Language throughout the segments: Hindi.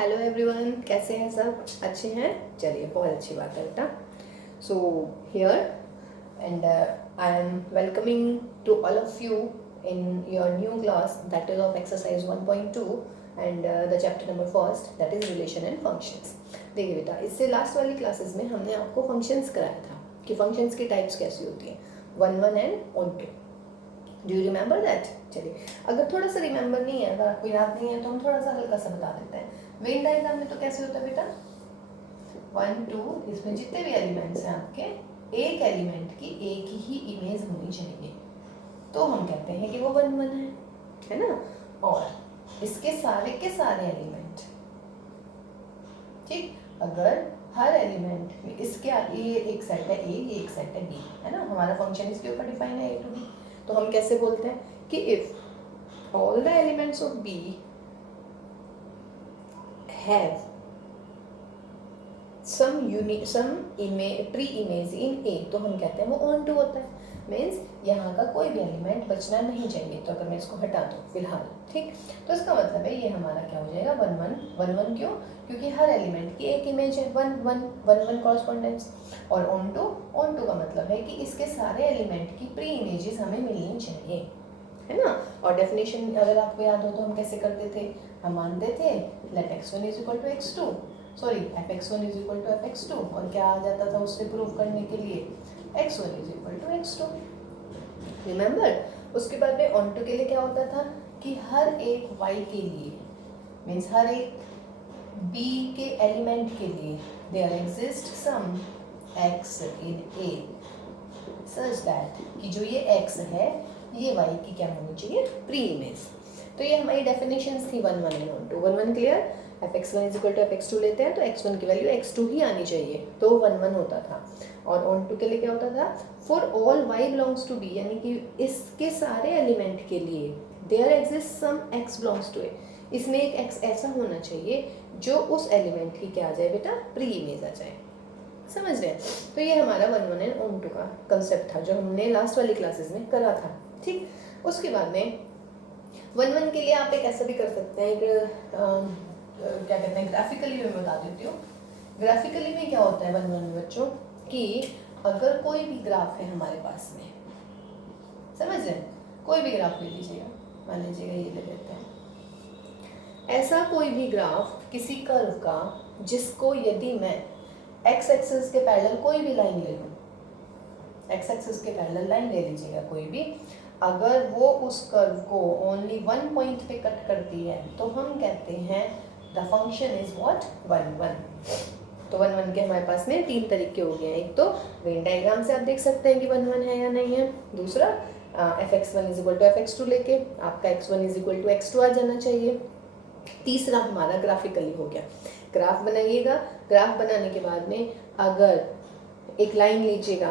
हेलो एवरीवन, कैसे हैं सब? अच्छे हैं? चलिए, बहुत अच्छी बात है बेटा. So here and I am welcoming to all of you in your new class that is of exercise 1.2 and the chapter number first that is relation and functions. देखिए बेटा, इससे लास्ट वाली क्लासेस में हमने आपको फंक्शंस कराया था कि फंक्शंस की टाइप्स कैसी होती हैं, 1 1 and on 2. Do you remember that? चलिए, अगर थोड़ा सा रिमेंबर नहीं है, अगर आपको याद नहीं है तो हम थोड़ा सा हल्का सा बता देते हैं. वेन डायग्राम में तो कैसे होता है बेटा, 1 2, इसमें जितने भी एलिमेंट्स हैं आपके, एक एलिमेंट की एक ही इमेज होनी चाहिए, तो हम कहते हैं कि वो 1 1 है ना. और इसके सारे के सारे एलिमेंट, ठीक, अगर हर एलिमेंट में इसके ये एक सेट है ए, ये एक सेट है बी, है ना. हमारा फंक्शन इसके ऊपर डिफाइन है ए टू बी. तो हम कैसे बोलते हैं कि if all the elements of B have some pre image in A, तो हम कहते हैं वो ऑन टू होता है. मीन्स यहाँ का कोई भी एलिमेंट बचना नहीं चाहिए. तो अगर मैं इसको हटा दूँ फिलहाल, ठीक, तो इसका मतलब है ये हमारा क्या हो जाएगा, 1 1 1 1. क्यों? क्योंकि हर एलिमेंट की एक इमेज है, 1 1 1 1 कॉरस्पॉन्डेंस. और ऑन टू का मतलब है कि इसके सारे एलिमेंट की प्री इमेजेस हमें मिलनी चाहिए, है ना. और डेफिनेशन अगर आपको याद हो तो हम कैसे करते थे, हम मानते थे let x1 is equal to x2, sorry fx1 is equal to fx2, और क्या आ जाता था उससे प्रूव करने के लिए, x1 is equal to x2. Remember? उसके बाद में ऑन टू के लिए क्या होता था कि हर एक y के लिए, मीन्स हर एक b के एलिमेंट के लिए there exist some x in a such that कि जो ये x है ये y की क्या होनी चाहिए, प्री इमेज. तो ये हमारी डेफिनेशंस थी 1 1 and onto. 1 1 clear? fx1 is equal to fx2 लेते हैं तो x1 की वैल्यू x2 ही आनी चाहिए, तो 1 1 होता था. और ऑन टू के लिए क्या होता था, for all y belongs to b, यानी कि इसके सारे एलिमेंट के लिए there exist some x belongs to a, इसमें एक x ऐसा होना चाहिए जो उस एलिमेंट की क्या आ जाए बेटा, प्री इमेज आ जाए. समझ रहे हैं? तो ये हमारा 1 1 एंड ऑन टू का कंसेप्ट था जो हमने लास्ट वाली क्लासेस में करा था, ठीक. उसके बाद में 1 1 के लिए आप एक ऐसा भी कर सकते हैं कि क्या कहते हैं, ग्राफिकली मैं बता देती हूँ. ग्राफिकली में क्या होता है 1 1 बच्चों, कि अगर कोई भी ग्राफ है हमारे पास में, समझ रहे हैं, कोई भी ग्राफ ले लीजिएगा, मान लीजिएगा ये ले लेते हैं, ऐसा कोई भी ग्राफ किसी कर्व का जिसको यदि मैं एक्स एक्सिस के पैरेलल कोई भी लाइन ले लूँ, एक्स एक्सिस के पैरेलल लाइन ले लीजिएगा कोई भी, अगर वो उस कर्व को ओनली 1 पॉइंट पे कट करती है तो हम कहते हैं द फंक्शन इज व्हाट, 1 1. तो 1 1 के हमारे पास में 3 तरीके हो गए हैं. एक तो वेन डायग्राम से आप देख सकते हैं कि 1 1 है या नहीं है. दूसरा fx1 is equal to fx2 लेके आपका x1 is equal to x2 आ जाना चाहिए. तीसरा हमारा ग्राफिकली हो गया. ग्राफ बनाइएगा, ग्राफ बनाने के बाद में अगर एक लाइन लीजिएगा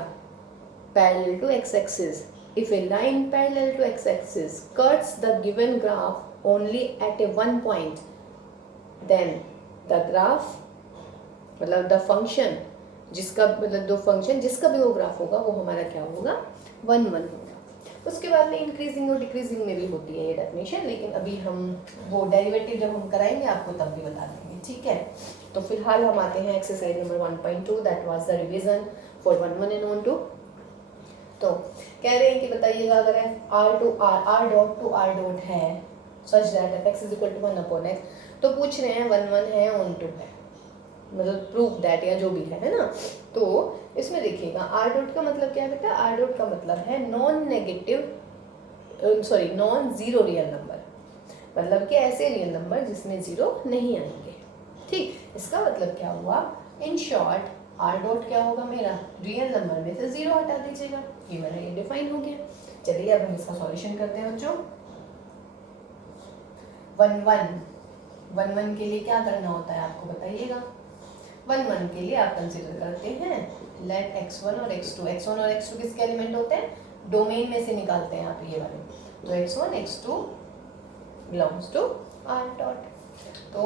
parallel to x axis, if a line parallel to x-axis cuts the given graph only at a 1 point, then the graph मतलब the function जिसका मतलब दो फंक्शन जिसका भी वो ग्राफ होगा वो हमारा क्या होगा, 1 1 होगा. उसके बाद में इंक्रीजिंग और डिक्रीजिंग में भी होती है ये डेफिनेशन, लेकिन अभी हम वो डेरिवेटिव जब हम कराएंगे आपको तब भी बता देंगे, ठीक है. तो फिलहाल हम आते हैं exercise number 1.2, that was the revision for 1 1 and onto. तो कह रहे हैं कि बताइएगा अगर r dot to r dot है such that f(x) is equal to 1 upon x, तो पूछ रहे हैं 1 1 है ऑन टू है, मतलब प्रूफ दैट या जो भी है ना. तो इसमें देखिएगा r डॉट का मतलब क्या है बेटा, r डॉट का मतलब है नॉन जीरो रियल नंबर, मतलब कि ऐसे रियल नंबर जिसमें जीरो नहीं आएंगे, ठीक. इसका मतलब क्या हुआ, इन शॉर्ट r डॉट क्या होगा मेरा, रियल नंबर में से जीरो हटा दीजिएगा. ये मेरा ये डिफाइन हो गया. चलिए अब हम इसका सॉल्यूशन करते हैं बच्चों. 1 1 के लिए क्या करना होता है आपको बताइएगा. 1 1 के लिए आप कंसीडर करते हैं लेट x1 और x2 किसके एलिमेंट होते हैं, डोमेन में से निकालते हैं आप ये वाले. तो x1 x2 belongs to r dot. तो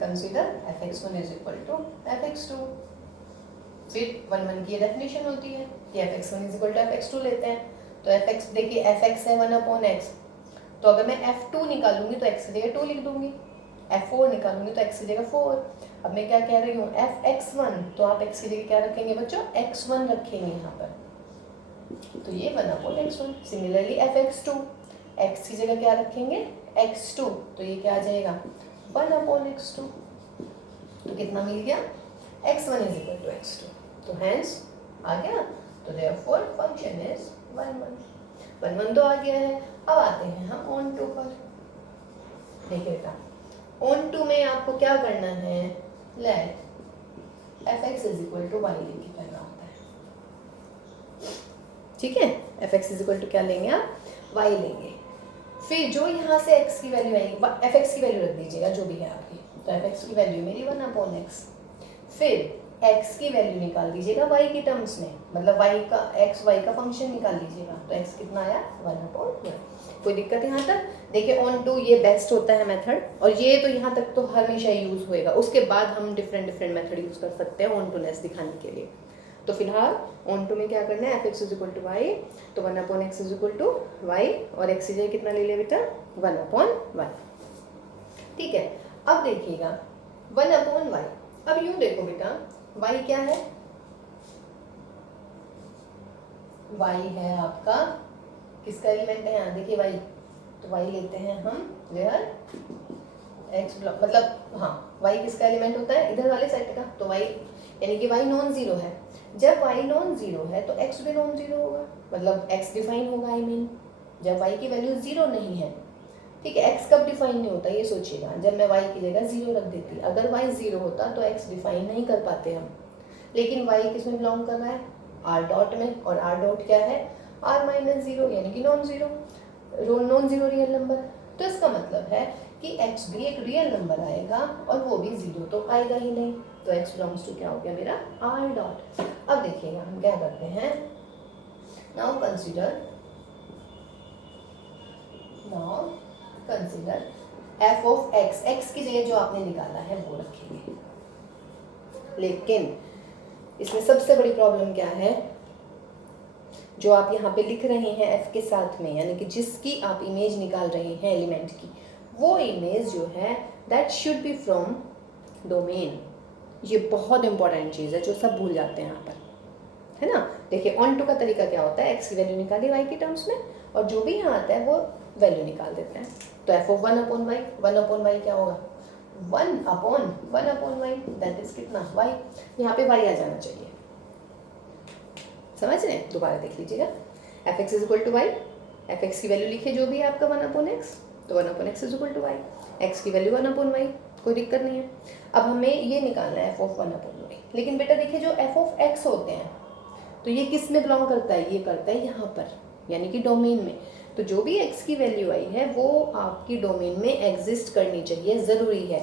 consider fx1 is equal to fx2. फिर 1 1 की डेफिनेशन होती है कि fx1 is equal to fx2 लेते हैं. तो fx देखिए fx है 1 अपॉन x, तो अगर मैं f2 निकालूंगी तो x की जगह 2 लिख दूंगी, f4 निकालूंगी तो x की जगह 4। अब मैं क्या कह रही हूँ fx1, तो आप x की जगह क्या रखेंगे बच्चों, x1 रखेंगे यहाँ पर, तो ये 1/x1। सिमिलरली fx2, x की जगह क्या रखेंगे x2, तो ये क्या आ जाएगा 1/x2। तो कितना मिल गया, x1 = x2, तो हेंस आ गया। तो देयरफॉर फंक्शन इज 1 तो आ गया है। अब आते हैं हम ऑन टू पर। देखिए बेटा, ऑन टू में आपको क्या करना है, लेट fx = y लेके करना होता है, ठीक है। fx = क्या लेंगे आप, y लेंगे। फिर जो यहाँ से x की वैल्यू आएगी, fx की वैल्यू रख दीजिएगा जो भी है आपकी, तो fx की वैल्यू मेरी 1/x। फिर x की वैल्यू निकाल दीजिएगा y के टर्म्स में, मतलब x y का फंक्शन निकाल लीजिएगा, तो x कितना आया 1/y। कोई दिक्कत यहाँ तक। देखिए ऑन टू ये बेस्ट होता है मेथड, और ये तो यहाँ तक तो हमेशा यूज होएगा, उसके बाद हम डिफरेंट मेथड यूज कर सकते हैं ऑन टू लेस दिखाने के लिए। तो फिलहाल ऑन टू में क्या करना है, fx = y, तो 1/x = y, और x की जगह कितना ले लिया बेटा 1/y, ठीक है। अब देखिएगा 1/y, अब यूं देखो बेटा y क्या है, y है आपका किसका एलिमेंट है यहाँ, देखिए y, तो y लेते हैं हम वेयर x मतलब हाँ y किसका एलिमेंट होता है, इधर वाले साइड का, तो y यानी कि y नॉन जीरो है। जब y नॉन जीरो है तो x भी नॉन जीरो होगा, मतलब x डिफाइन होगा, आई मीन जब y की वैल्यू जीरो नहीं है, ठीक है। x कब डिफाइन नहीं होता ये सोचिएगा, जब मैं y की जगह जीरो रख देती, अगर y जीरो होता तो x डिफाइन नहीं कर पाते हम, लेकिन y किस में बिलोंग कर रहा है, r डॉट में, और r डॉट क्या है r-0 यानी कि नॉन जीरो रियल नंबर। तो इसका मतलब है कि x भी एक रियल नंबर आएगा और वो भी जीरो तो आएगा ही नहीं, तो x बिलोंग्स टू क्या हो गया मेरा r डॉट। अब देखिएगा हम क्या करते हैं, now consider f of x, x की जगह जो आपने निकाला है वो रखेंगे। लेकिन इसमें सबसे बड़ी प्रॉब्लम क्या है, जो आप यहाँ पे लिख रहे हैं f के साथ में, यानी कि जिसकी आप इमेज निकाल रहे हैं एलिमेंट की, वो इमेज जो है that should be from domain. ये बहुत इंपॉर्टेंट चीज़ है जो सब भूल जाते हैं यहाँ पर, है ना। देखिए ऑन टू का तरीका क्या होता है, x की वैल्यू निकाली y के टर्म्स में, और जो भी यहाँ आता है वो वैल्यू निकाल देते हैं। तो f of 1/y, 1/y क्या होगा 1/1/y, दैट इज कितना y, यहाँ पे y आ जाना चाहिए, समझ रहे हैं। दोबारा देख लीजिएगा, fx = y, fx की वैल्यू लिखिए जो भी है आपका 1/x, तो 1/x = y, x की वैल्यू 1/y, कोई दिक्कत नहीं है। अब हमें ये निकालना है f of 1/y, लेकिन बेटा देखिए जो f of x होते हैं तो ये किस में बिलोंग करता है, ये करता है यहाँ पर, यानी कि डोमेन में। तो जो भी x की वैल्यू आई है वो आपकी डोमेन में एग्जिस्ट करनी चाहिए, ज़रूरी है,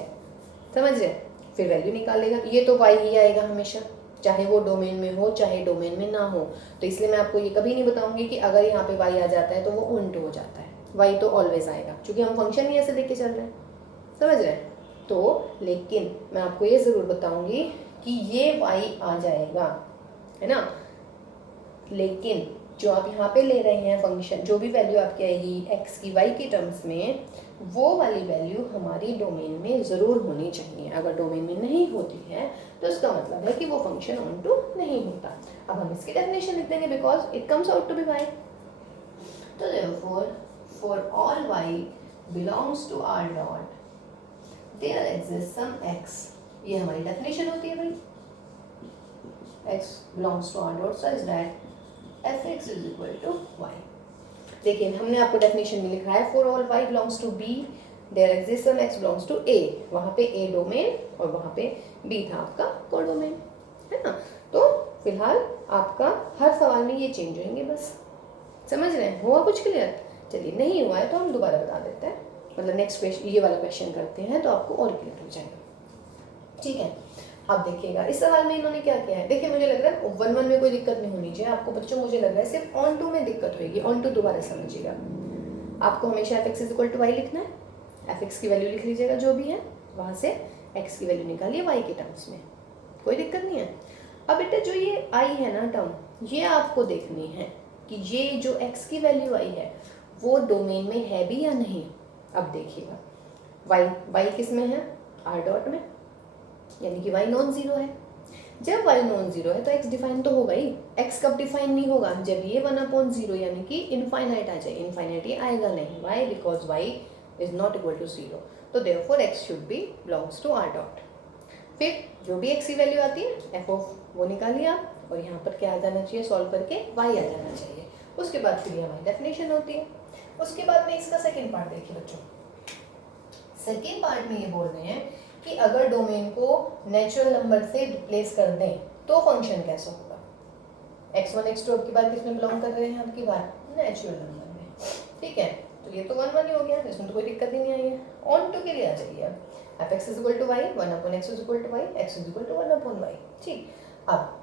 समझ रहे। फिर वैल्यू निकालेगा, ये तो y ही आएगा हमेशा, चाहे वो डोमेन में हो चाहे डोमेन में ना हो। तो इसलिए मैं आपको ये कभी नहीं बताऊंगी कि अगर यहाँ पे y आ जाता है तो वो उल्ट हो जाता है, y तो ऑलवेज आएगा, क्योंकि हम फंक्शन ही ऐसे लेके चल रहे हैं, समझ रहे हैं। तो लेकिन मैं आपको ये ज़रूर बताऊंगी कि ये y आ जाएगा, है ना। लेकिन जो आप यहाँ पे ले रहे हैं फंक्शन, जो भी वैल्यू आपकी आएगी x की y के टर्म्स में, वो वाली वैल्यू हमारी डोमेन में ज़रूर होनी चाहिए। अगर डोमेन में नहीं होती है तो इसका मतलब है कि वो फंक्शन ऑन टू नहीं होता। अब हम इसकी डेफिनेशन लिख देंगे, because it comes out to be y। तो therefore for all y belongs to r dot there exist some x, ये हमारी डेफिनेशन होती है भाई, x belongs to r dot such that fx = y। देखिए हमने आपको डेफिनेशन में लिखा है for all y belongs to b there exist some x belongs to a, वहाँ पे a डोमेन और वहाँ पे b था आपका कोडोमेन, है ना। तो फिलहाल आपका हर सवाल में ये चेंज होंगे, बस समझ रहे हैं। हुआ कुछ क्लियर? चलिए नहीं हुआ है तो हम दोबारा बता देते हैं, मतलब नेक्स्ट क्वेश्चन ये वाला क्वेश्चन करते हैं तो आपको और क्लियर हो जाएगा, ठीक है। अब देखिएगा इस सवाल में इन्होंने क्या किया है, देखिए मुझे लग रहा है 1/1 में कोई दिक्कत नहीं होनी चाहिए आपको बच्चों, मुझे लग रहा है सिर्फ ऑन टू में दिक्कत होगी। ऑन टू दोबारा समझिएगा, आपको हमेशा fx = y लिखना है, fx की वैल्यू लिख लीजिएगा जो भी है, वहाँ से x की वैल्यू निकालिए y के टर्म्स में, कोई दिक्कत नहीं है। अब बेटा जो ये आई है ना टर्म, ये आपको देखनी है कि ये जो x की वैल्यू आई है वो डोमेन में है भी या नहीं। अब देखिएगा y किस में है, r डॉट में, यानी कि y नॉन जीरो है। जब y नॉन जीरो है तो x डिफाइन तो होगा ही। x कब डिफाइन नहीं होगा, जब ये 1/0 यानी कि इनफाइनाइट आ जाए। इनफाइनाइट आएगा नहीं, why? Because y is not equal to zero, तो therefore x should be belongs to r dot. फिर जो भी x की वैल्यू आती है f ऑफ वो निकालिए आप, और यहाँ पर क्या आ जाना चाहिए, सॉल्व करके y आ जाना चाहिए। उसके बाद फिर ये हमारी डेफिनेशन होती है। उसके बाद में इसका सेकेंड पार्ट देखिए बच्चों। सेकेंड पार्ट में ये बोल रहे हैं कि अगर डोमेन को नेचुरल नंबर से रिप्लेस कर दें तो फंक्शन कैसा होगा। x1 x2 अब की बार किसमें बिलोंग कर रहे हैं, आपकी बार नेचुरल नंबर में, ठीक है। तो ये तो 1 1 ही हो गया, इसमें तो कोई दिक्कत ही नहीं आई है। ऑन टू के लिए आ जाइए अब, f(x) is equal to y, 1/x is equal to y, x is equal to 1/y, ठीक। अब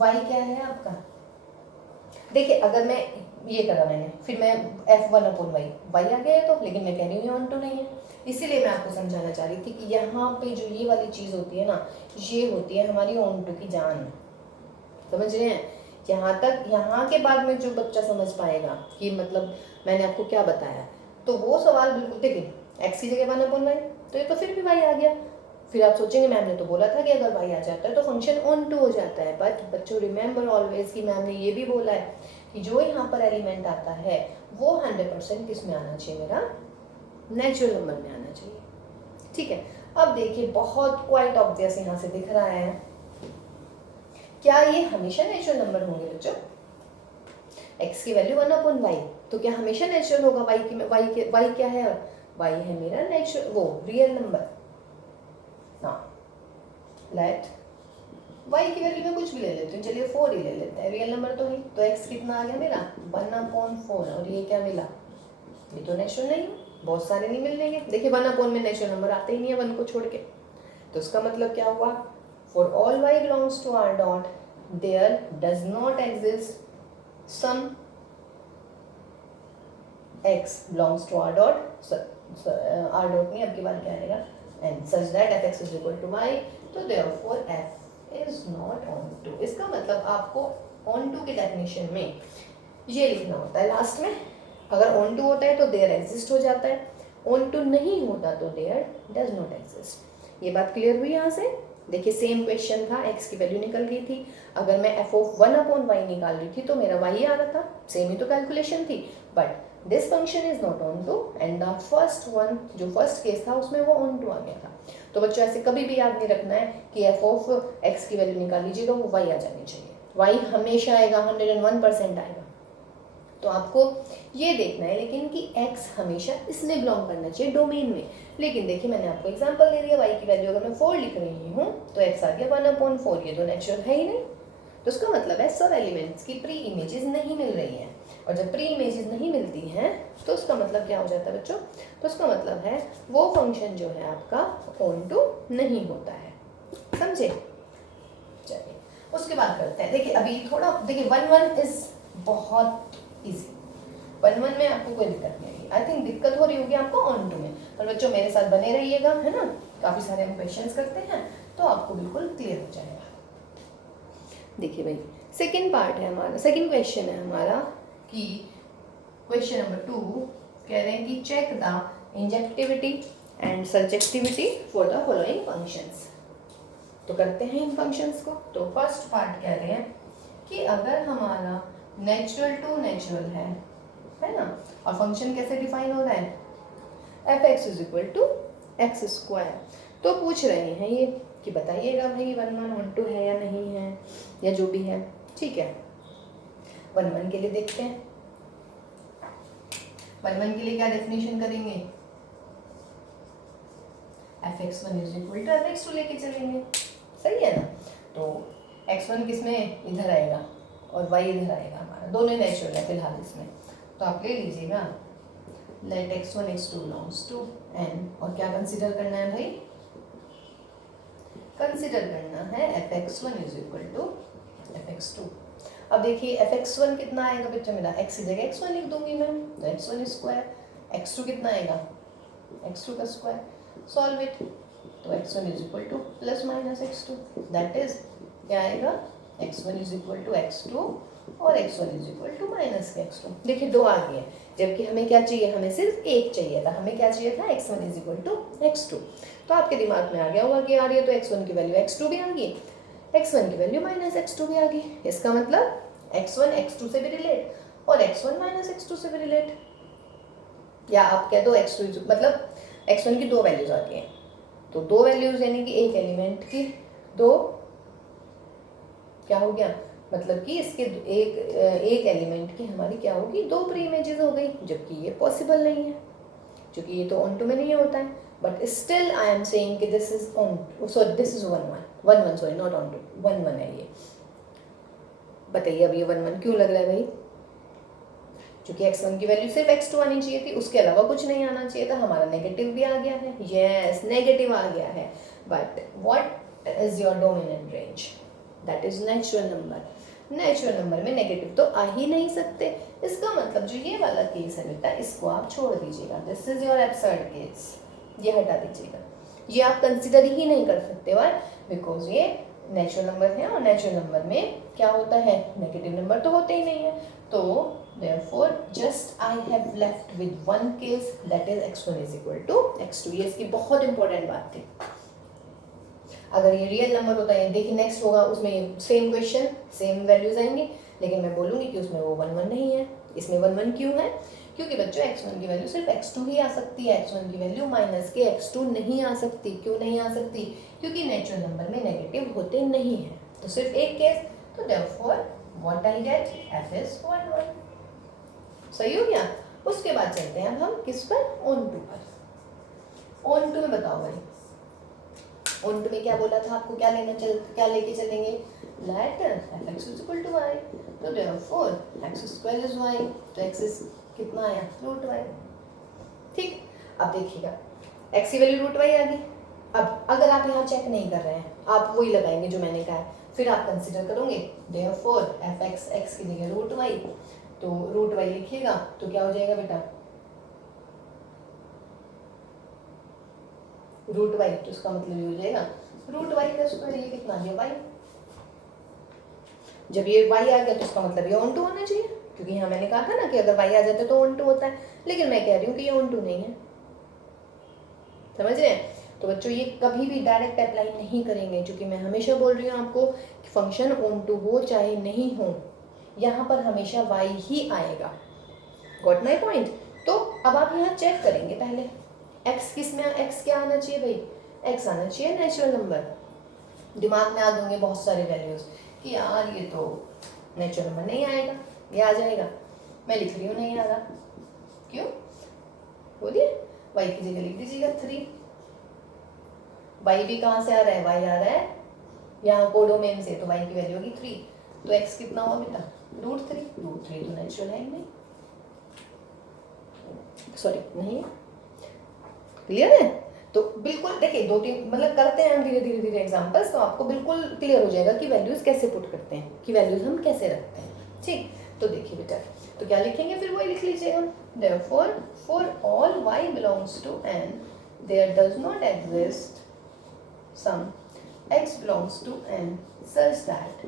y क्या है आपका, देखिए अगर मैं ये करा मैंने, फिर मैं f1/y, y आ गया है तो, लेकिन मैं कह रही हूँ ऑन टू नहीं है, इसीलिए मैं आपको समझाना चाह रही थी कि यहाँ पे जो ये वाली चीज़ होती है ना, ये होती है हमारी ऑन टू की जान, समझ रहे हैं। यहाँ के बाद में जो बच्चा समझ पाएगा कि मतलब मैंने आपको क्या बताया, तो वो सवाल बिल्कुल, देखिए x की जगह 1/y, तो ये तो फिर भी y आ गया। फिर आप सोचेंगे मैम ने तो बोला था कि अगर y आ जाता है तो फंक्शन ऑन टू हो जाता है, बट बच्चों रिमेंबर ऑलवेज कि मैम ने ये भी बोला है कि जो यहाँ पर एलिमेंट आता है वो 100% किस में आना चाहिए, मेरा नेचुरल नंबर में आना चाहिए, ठीक है। अब देखिए बहुत क्वाइट ऑब्वियस यहाँ से दिख रहा है, क्या ये हमेशा नेचुरल नंबर होंगे बच्चों, x की वैल्यू 1/y, तो क्या हमेशा नेचुरल होगा, y क्या है, y है मेरा नेचुरल वो रियल नंबर ना। लेट y की वैल्यू में कुछ भी ले लेते हैं, चलिए 4 ही ले लेते हैं, रियल नंबर तो है, तो x कितना आ गया मेरा 1/4, और ये क्या मिला, ये तो नेचुरल नहीं है, बहुत सारे नहीं मिलेंगे। देखिए 1/, में नेचुरल नंबर आते ही नहीं है 1 को छोड़ के, तो उसका मतलब क्या हुआ, for all y belongs to r dot there does not exist some x belongs to r dot, r dot नहीं, अब की बार क्या आएगा, and such that f(x) is equal to y, तो therefore f is not on to। इसका मतलब आपको on to की डेफिनेशन में ये लिखना होता है लास्ट में, अगर on to होता है तो there exist हो जाता है, on to नहीं होता तो there does not exist। ये बात क्लियर हुई यहाँ से। देखिए सेम क्वेश्चन था, x की वैल्यू निकल गई थी, अगर मैं f ऑफ 1/y निकाल रही थी तो मेरा y आ रहा था, सेम ही तो कैलकुलेशन थी, but this function is not onto, and the first one जो फर्स्ट केस था उसमें वो ऑन टू आ गया था। तो बच्चों ऐसे कभी भी याद नहीं रखना है कि f ऑफ x की वैल्यू निकाल लीजिएगा वो y आ जानी चाहिए, y हमेशा आएगा, 101% आएगा। तो आपको ये देखना है लेकिन कि x हमेशा इसमें बिलोंग करना चाहिए डोमेन में। लेकिन देखिए मैंने आपको एग्जांपल दे दिया, y की वैल्यू अगर मैं 4 लिख रही हूँ तो x आ गया 1/4, ये तो नेचुरल है ही नहीं, तो उसका मतलब है सब एलिमेंट्स की प्री इमेजेस नहीं मिल रही हैं, और जब प्री इमेजेस नहीं मिलती हैं तो उसका मतलब क्या हो जाता है बच्चों, तो उसका मतलब है वो फंक्शन जो है आपका ऑन टू नहीं होता है, समझे। चलिए उसके बाद करते हैं, देखिए अभी थोड़ा देखिए 1/1 इज बहुत इजी, 1/1 में आपको कोई दिक्कत नहीं होगी, आई थिंक दिक्कत हो रही होगी आपको ऑन टू में, पर बच्चों मेरे साथ बने रहिएगा, है ना, काफ़ी सारे हम क्वेश्चंस करते हैं तो आपको बिल्कुल क्लियर हो जाएगा। देखिए भाई सेकंड पार्ट है हमारा, सेकंड क्वेश्चन है हमारा कि क्वेश्चन नंबर 2 कह रहे हैं कि check the injectivity and surjectivity for the following functions. तो करते हैं इन फंक्शंस को। तो फर्स्ट पार्ट कह रहे हैं कि अगर हमारा नेचुरल टू नेचुरल है ना, और फंक्शन कैसे डिफाइन हो रहा है, f(x) is equal to x square, तो पूछ रहे हैं ये कि बताइएगा भाई 1/1 है या नहीं है, या जो भी है, ठीक है। 1/1 के लिए देखते हैं, 1/1 के लिए क्या डेफिनेशन करेंगे, f(x1) is equal to f(x2) लेके चलेंगे, सही है ना। तो x1 किसमें इधर आएगा और y इधर आएगा, हमारा दोनों नेचुरल है फिलहाल इसमें, तो आप ले लीजिएगा late x1 x2 belongs to n, और क्या कंसीडर करना है भाई, कंसीडर करना है f(x1) is equal to f(x2). अब देखिए f(x1) कितना आएगा बच्चा मेरा, x की जगह x1 लिख दूंगी मैं, तो x1 स्क्वायर, x2 कितना आएगा x2 का स्क्वायर, सॉल्व इट, तो x1 is equal two plus minus x2, that is क्या आएगा x1 is equal to x2 और x1 is equal to minus के x2। देखिए 2 आ गए हैं, जबकि हमें क्या चाहिए, हमें सिर्फ 1 चाहिए था। हमें क्या चाहिए था, x1 is equal to x2। तो आपके दिमाग में आ गया होगा कि यार ये तो x1 की वैल्यू x2 भी आ गई, x1 की वैल्यू माइनस x2 भी आ गई। इसका मतलब x1 x2 से भी रिलेट और x1 माइनस x2 से भी रिलेट, या आप कह दो x2 मतलब x1 की 2 वैल्यूज आती हैं, तो 2 वैल्यूज यानी कि एक एलिमेंट की 2, क्या हो गया, मतलब कि इसके एक एलिमेंट की हमारी क्या होगी, 2 प्री इमेजेस हो गई, जबकि ये पॉसिबल नहीं है, क्योंकि ये तो ऑन टू में नहीं होता है। But still I am saying कि this is on, sorry this is 1 1 sorry not onto, 1 1 है ये। बताइए अब ये 1 1 क्यों लग रहा है भाई, क्योंकि x1 की वैल्यू सिर्फ x2 आनी चाहिए थी, उसके अलावा कुछ नहीं आना चाहिए था। हमारा नेगेटिव भी आ गया है, यस नेगेटिव आ गया है, but what is your dominant range, that is natural number. Natural number में नेगेटिव तो आ ही नहीं सकते। इसका मतलब जो ये वाला केस है बेटा, इसको आप छोड़ दीजिएगा, this is your absurd case, ये हटा दीजिएगा, ये आप कंसिडर ही नहीं कर सकते। वाई, बिकॉज ये नेचुरल नंबर है और नेचुरल नंबर में क्या होता है, नेगेटिव नंबर तो होते ही नहीं है। तो therefore just I have left with one case, that is x1 is equal to x2। ये इसकी बहुत इंपॉर्टेंट बात थी। अगर ये रियल नंबर होता है, देखिए नेक्स्ट होगा उसमें सेम क्वेश्चन सेम वैल्यूज आएंगे, लेकिन मैं बोलूँगी कि उसमें वो 1 1 नहीं है, इसमें 1 1 क्यों है, क्योंकि बच्चों x1 की वैल्यू सिर्फ x2 ही आ सकती है, x1 की वैल्यू माइनस के x2 नहीं आ सकती। क्यों नहीं आ सकती, क्योंकि नेचुरल नंबर में नेगेटिव होते नहीं हैं। तो सिर्फ एक केस, तो therefore what I get, f is 1 1। सही हो गया। उसके बाद चलते हैं अब हम किस पर, ऑन टू पर। ऑन टू में बताओ भाई, ऑन टू में क्या बोला था आपको, क्या लेके चलेंगे, let fx is equal to y, तो therefore x square is y, तो x इज कितना आया, रूट y। ठीक, अब देखिएगा x की वैल्यू रूट y आ गई। अब अगर आप यहाँ चेक नहीं कर रहे हैं, आप वही लगाएंगे जो मैंने कहा है, फिर आप कंसिडर करोगे therefore fx x की जगह रूट y, तो रूट y लिखिएगा तो क्या हो जाएगा बेटा, रूट y, तो इसका मतलब ये हो जाएगा रूट y का स्क्वायर, ये कितना है y। जब ये y आ गया तो इसका मतलब ये ऑन टू होना चाहिए, क्योंकि यहाँ मैंने कहा था ना कि अगर y आ जाते तो ऑन टू होता है, लेकिन मैं कह रही हूँ कि ये ऑन टू नहीं है। समझ रहे हैं। तो बच्चों ये कभी भी डायरेक्ट अप्लाई नहीं करेंगे, क्योंकि मैं हमेशा बोल रही हूँ आपको कि फंक्शन ऑन टू हो चाहे नहीं हो, यहाँ पर हमेशा y ही आएगा। Got my point. तो अब आप यहाँ चेक करेंगे पहले x किस में, x क्या आना चाहिए भाई, x आना चाहिए नेचुरल नंबर। दिमाग में आ जाएंगे बहुत सारे वैल्यूज कि यार ये तो नेचुरल नंबर नहीं आएगा, ये आ जाएगा। मैं लिख रही हूँ नहीं आ रहा, क्यों, बोलिए, y की जगह लिख दीजिएगा 3। y भी कहाँ से आ रहा है, y आ रहा है यहाँ कोडोमेन से, तो y की वैल्यू होगी 3, तो x कितना हुआ बेटा, √3। √3 तो नेचुरल है ही नहीं, सॉरी नहीं है। क्लियर है। तो बिल्कुल देखिए 2-3 मतलब करते हैं हम धीरे धीरे एग्जांपल्स, तो आपको बिल्कुल क्लियर हो जाएगा कि वैल्यूज कैसे पुट करते हैं, कि वैल्यूज हम कैसे रखते हैं। ठीक, तो देखिए बेटा, तो क्या लिखेंगे, फिर वही लिख लीजिएगा, therefore for all y belongs to n there does not exist some x belongs to n such that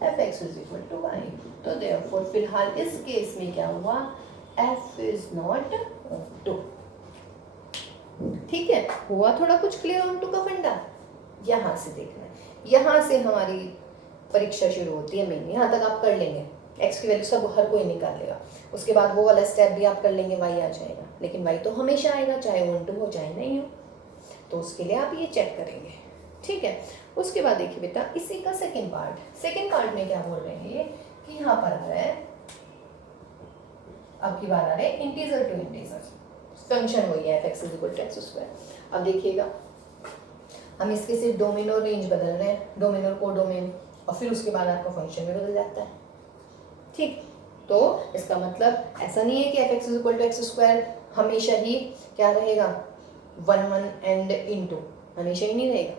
fx is equal to y। तो therefore फिलहाल इस केस में क्या हुआ, f is not onto। ठीक है, हुआ थोड़ा कुछ क्लियर ऑन टू का फंडा। यहाँ से देखना है, यहाँ से हमारी परीक्षा शुरू होती है मेन, यहाँ तक आप कर लेंगे, x की वैल्यू सब हर कोई निकाल लेगा, उसके बाद वो वाला स्टेप भी आप कर लेंगे, y आ जाएगा, लेकिन y तो हमेशा आएगा चाहे ऑन टू हो चाहे नहीं हो, तो उसके लिए आप ये चेक करेंगे। ठीक है, उसके बाद देखिए बेटा इसी का सेकेंड पार्ट में क्या बोल रहे हैं ये, कि यहाँ पर आ रहा है, अब की बार आ रहा है इंटीजर टू इंटीजर, फंक्शन वही है fx equal to x square. अब देखिएगा हम इसके सिर्फ डोमेन और रेंज बदल रहे हैं, डोमेन और कोडोमेन, और फिर उसके बाद आपका फंक्शन भी बदल जाता है। ठीक, तो इसका मतलब ऐसा नहीं है कि fx equal to x square हमेशा ही क्या रहेगा, 1 1 एंड इनटू, हमेशा ही नहीं रहेगा,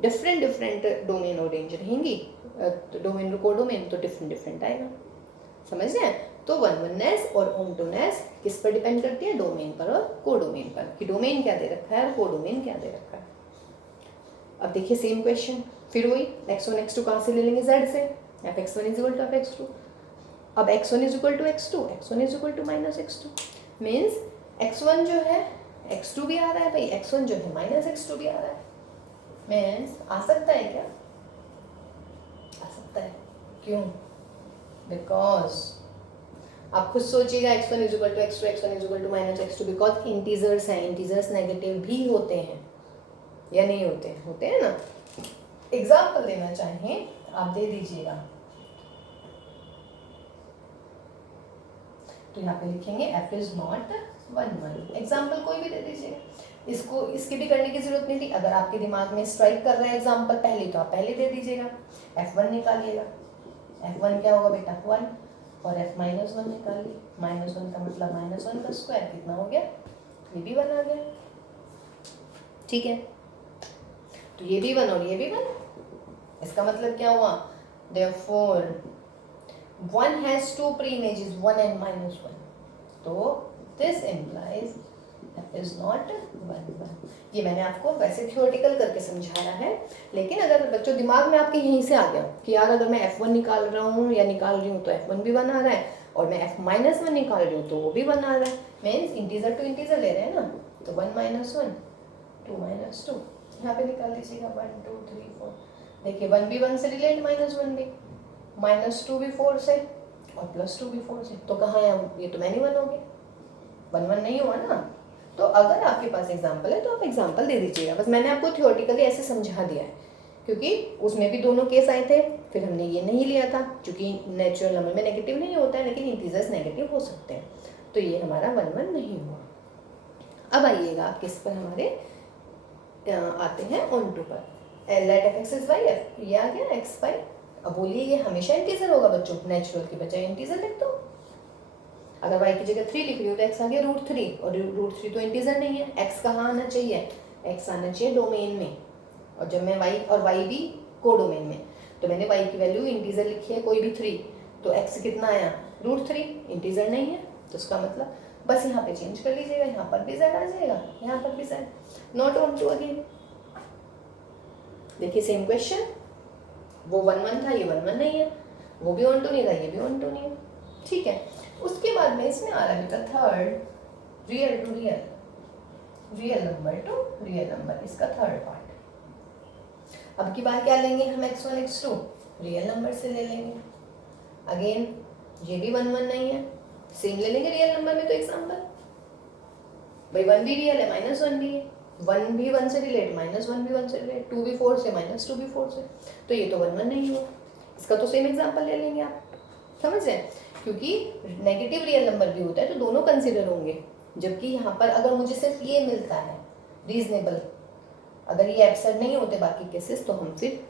डिफरेंट डोमेन और रेंज रहेंगी, तो डोमेन और कोडोमेन तो डिफरेंट आएगा। समझ रहे हैं। तो 1 1नेस और ऑनटूनेस किस पर डिपेंड करती है, डोमेन पर और कोडोमेन पर, कि डोमेन क्या दे रखा है और कोडोमेन क्या दे रखा है। अब देखिए सेम क्वेश्चन, फिर वही x1 x2 कहाँ से ले लेंगे, z से, f x one is equal to f x two. अब x1 is equal to x2, x1 is equal to minus x2, means x1 जो है x2 भी आ रहा है भाई, x1 जो है माइनस x2 भी आ रहा है, मीन्स आ सकता है क्या? आ सकता है। क्यों? बिकॉज आप खुद सोचिएगा x1 is equal to x2, x1 is equal to minus x2, because integers हैं, इंटीजर्स नेगेटिव भी होते हैं या नहीं होते हैं? होते हैं ना। एग्जाम्पल देना चाहें आप दे दीजिएगा, तो यहाँ पे लिखेंगे f इज नॉट 1 1। एग्जाम्पल कोई भी दे दीजिएगा, इसको इसकी भी करने की जरूरत नहीं थी। अगर आपके दिमाग में स्ट्राइक कर रहा है एग्जाम्पल पहले, तो आप पहले दे दीजिएगा। f1 निकालिएगा, f1 क्या होगा बेटा 1, और f माइनस 1 निकालिए, माइनस 1 का मतलब माइनस 1 का स्क्वायर कितना हो गया? ये भी 1 आ गया, ठीक है। तो ये भी 1 और ये भी 1, इसका मतलब क्या हुआ? Therefore 1 has two pre-images, 1 and minus 1. तो this implies f is not 1 1। ये मैंने आपको वैसे थियोरेटिकल करके समझाया है, लेकिन अगर बच्चों दिमाग में आपके यहीं से आ गया कि यार अगर मैं f1 निकाल रहा हूँ या निकाल रही हूँ तो f1 भी 1 आ रहा है, और मैं f माइनस 1 निकाल रही हूँ तो वो भी 1 आ रहा है, मीन्स इंटीजर टू इंटीजर ले रहे हैं ना, तो 1 माइनस 1 2 माइनस 2, यहाँ पे निकाल लीजिएगा 1 2 3 4। देखिए 1 भी 1 से रिलेट, माइनस 1 भी, माइनस 2 भी 4 से, और प्लस 2 भी 4 से, तो कहाँ है? ये तो मैंने 1 हो गया, 1 1 नहीं हुआ ना। तो अगर आपके पास एग्जाम्पल है तो आप एग्जाम्पल दे दीजिएगा, बस मैंने आपको थियोरेटिकली ऐसे समझा दिया है, क्योंकि उसमें भी दोनों केस आए थे, फिर हमने ये नहीं लिया था क्योंकि नेचुरल नंबर में नेगेटिव नहीं होता है, लेकिन इंटीजर्स नेगेटिव हो सकते हैं, तो ये हमारा 1 1 नहीं हुआ। अब आइएगा किस पर हमारे आते हैं ऑन टू पर, let f x is y f, ये आ गया एक्स वाई। अब बोलिए ये हमेशा इंटीजर होगा बच्चों? नेचुरल की बजाय इंटीजर लिख दो। अगर y की जगह 3 लिख रही हो तो x आ गया √3, और √3 तो इंटीजर नहीं है, x कहाँ आना चाहिए? x आना चाहिए डोमेन में, और जब मैं y और y भी को डोमेन में, तो मैंने y की वैल्यू इंटीजर लिखी है कोई भी 3, तो x कितना आया? √3, इंटीजर नहीं है, तो उसका मतलब बस यहाँ पे चेंज कर लीजिएगा, यहाँ पर भी z आ जाएगा, यहाँ पर भी z, not onto again. देखिए सेम क्वेश्चन, वो 1 1 था, ये 1 1 नहीं है, वो भी ऑन टू नहीं था, ये भी ऑन टू नहीं है, ठीक है। उसके बाद में इसमें आ रहा है बेटा third, real to real, real number to real number, इसका थर्ड पार्ट। अब की बार क्या लेंगे हम? x1 x2 रियल नंबर से ले लेंगे, अगेन ये भी 1 1 नहीं है, सेम ले लेंगे रियल नंबर में। तो एग्जांपल भाई 1 भी रियल है, माइनस 1 भी है, 1 भी 1 से रिलेट, माइनस 1 भी 1 से रिलेट, 2 भी 4 से, माइनस 2 भी 4 से, तो ये तो 1 1 नहीं हुआ, इसका तो सेम एग्जांपल ले लेंगे आप, समझ रहे हैं? क्योंकि नेगेटिव रियल नंबर भी होता है तो दोनों कंसीडर होंगे, जबकि यहाँ पर अगर मुझे सिर्फ ये मिलता है रीजनेबल, अगर ये एब्सर्ड नहीं होते बाकी केसेस, तो हम फिर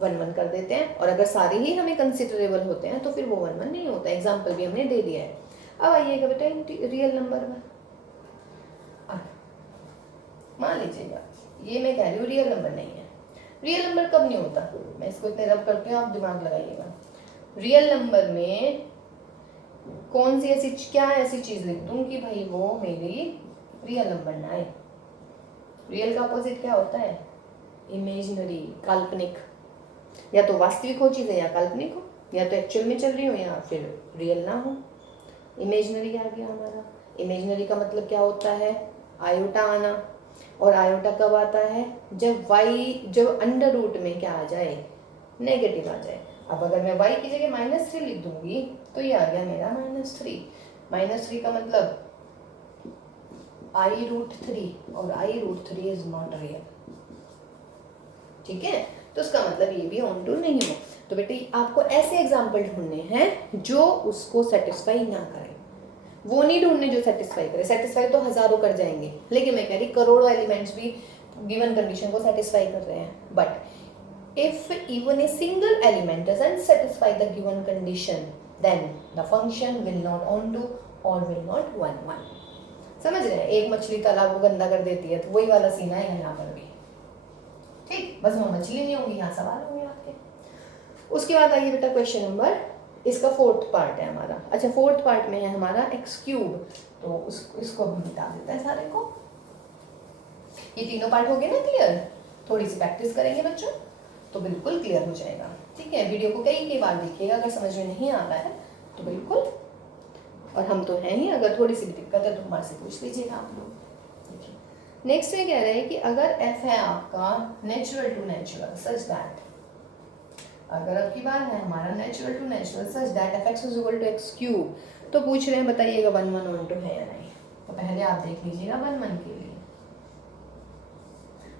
1 1 कर देते हैं, और अगर सारे ही हमें कंसिडरेबल होते हैं तो फिर वो 1 1 नहीं होता। एग्जाम्पल भी हमने दे दिया है। अब आइएगा बेटा रियल नंबर में, मान लीजिएगा ये मैं कह रही हूँ रियल नंबर नहीं है। रियल नंबर कब नहीं होता? मैं इसको इतने रब करती हूँ, आप दिमाग लगाइएगा। रियल नंबर में कौन सी ऐसी क्या ऐसी चीज लिख दूं कि भाई वो मेरी रियल नंबर ना आए? रियल का अपोजिट क्या होता है? इमेजिनरी, काल्पनिक। या तो वास्तविक हो चीजें या काल्पनिक हो, या तो एक्चुअल में चल रही हो या फिर रियल ना हो। इमेजिनरी आ गया हमारा। इमेजिनरी का मतलब क्या होता है? आयोटा आना, और आयोटा कब आता है? जब अंडर रूट में क्या आ जाए? नेगेटिव आ जाए। अब अगर मैं y की जगह -3 लिख दूंगी तो ये आ गया मेरा -3। -3 का मतलब i√3, और i√3 इज नॉट रियल, ठीक है? तो उसका मतलब ये भी ऑन टू नहीं हो। तो बेटे आपको ऐसे एग्जाम्पल ढूंढने हैं जो उसको सेटिस्फाई ना करें, वो नहीं ढूंढने जो सेटिस्फाई करे। सेटिस्फाई तो हजारों कर जाएंगे, लेकिन मैं कह रही करोड़ों एलिमेंट्स भी गिवन कंडीशन को सेटिस्फाई कर रहे हैं। But if even a single element doesn't satisfy the given condition, then the function will not onto or will not 1 1। समझ रहे हैं? एक मछली तालाब को गंदा कर देती है, तो वही वाला सीन आएगा यहाँ पर भी, ठीक? बस वो मछली नहीं होगी, यहाँ सवाल होंगे आपके। उसके बाद आइए बेटा क्वेश्चन नंबर, इसका फोर्थ पार्ट है हमारा। अच्छा, फोर्थ पार्ट में है हमारा x3, तो इसको हम मिटा देते हैं सारे को। ये तीनों पार्ट हो गए ना क्लियर? थोड़ी सी प्रैक्टिस करेंगे बच्चों, तो बिल्कुल क्लियर हो जाएगा। ठीक है, वीडियो को कई बार देखिएगा, अगर समझ में नहीं आ रहा है तो बिल्कुल, और हम तो हैं ही, अगर थोड़ी सी भी दिक्कत है तो हमारे से पूछ लीजिएगा आप लोग। नेक्स्ट ये कह रहे हैं कि अगर f है आपका natural to natural such that, अगर अब की बार है हमारा natural to natural such that fx is equal to x cube, तो पूछ रहे हैं बताइएगा 1 1 1 2 है या नहीं। तो पहले आप देख लीजिएगा 1 1 के लिए,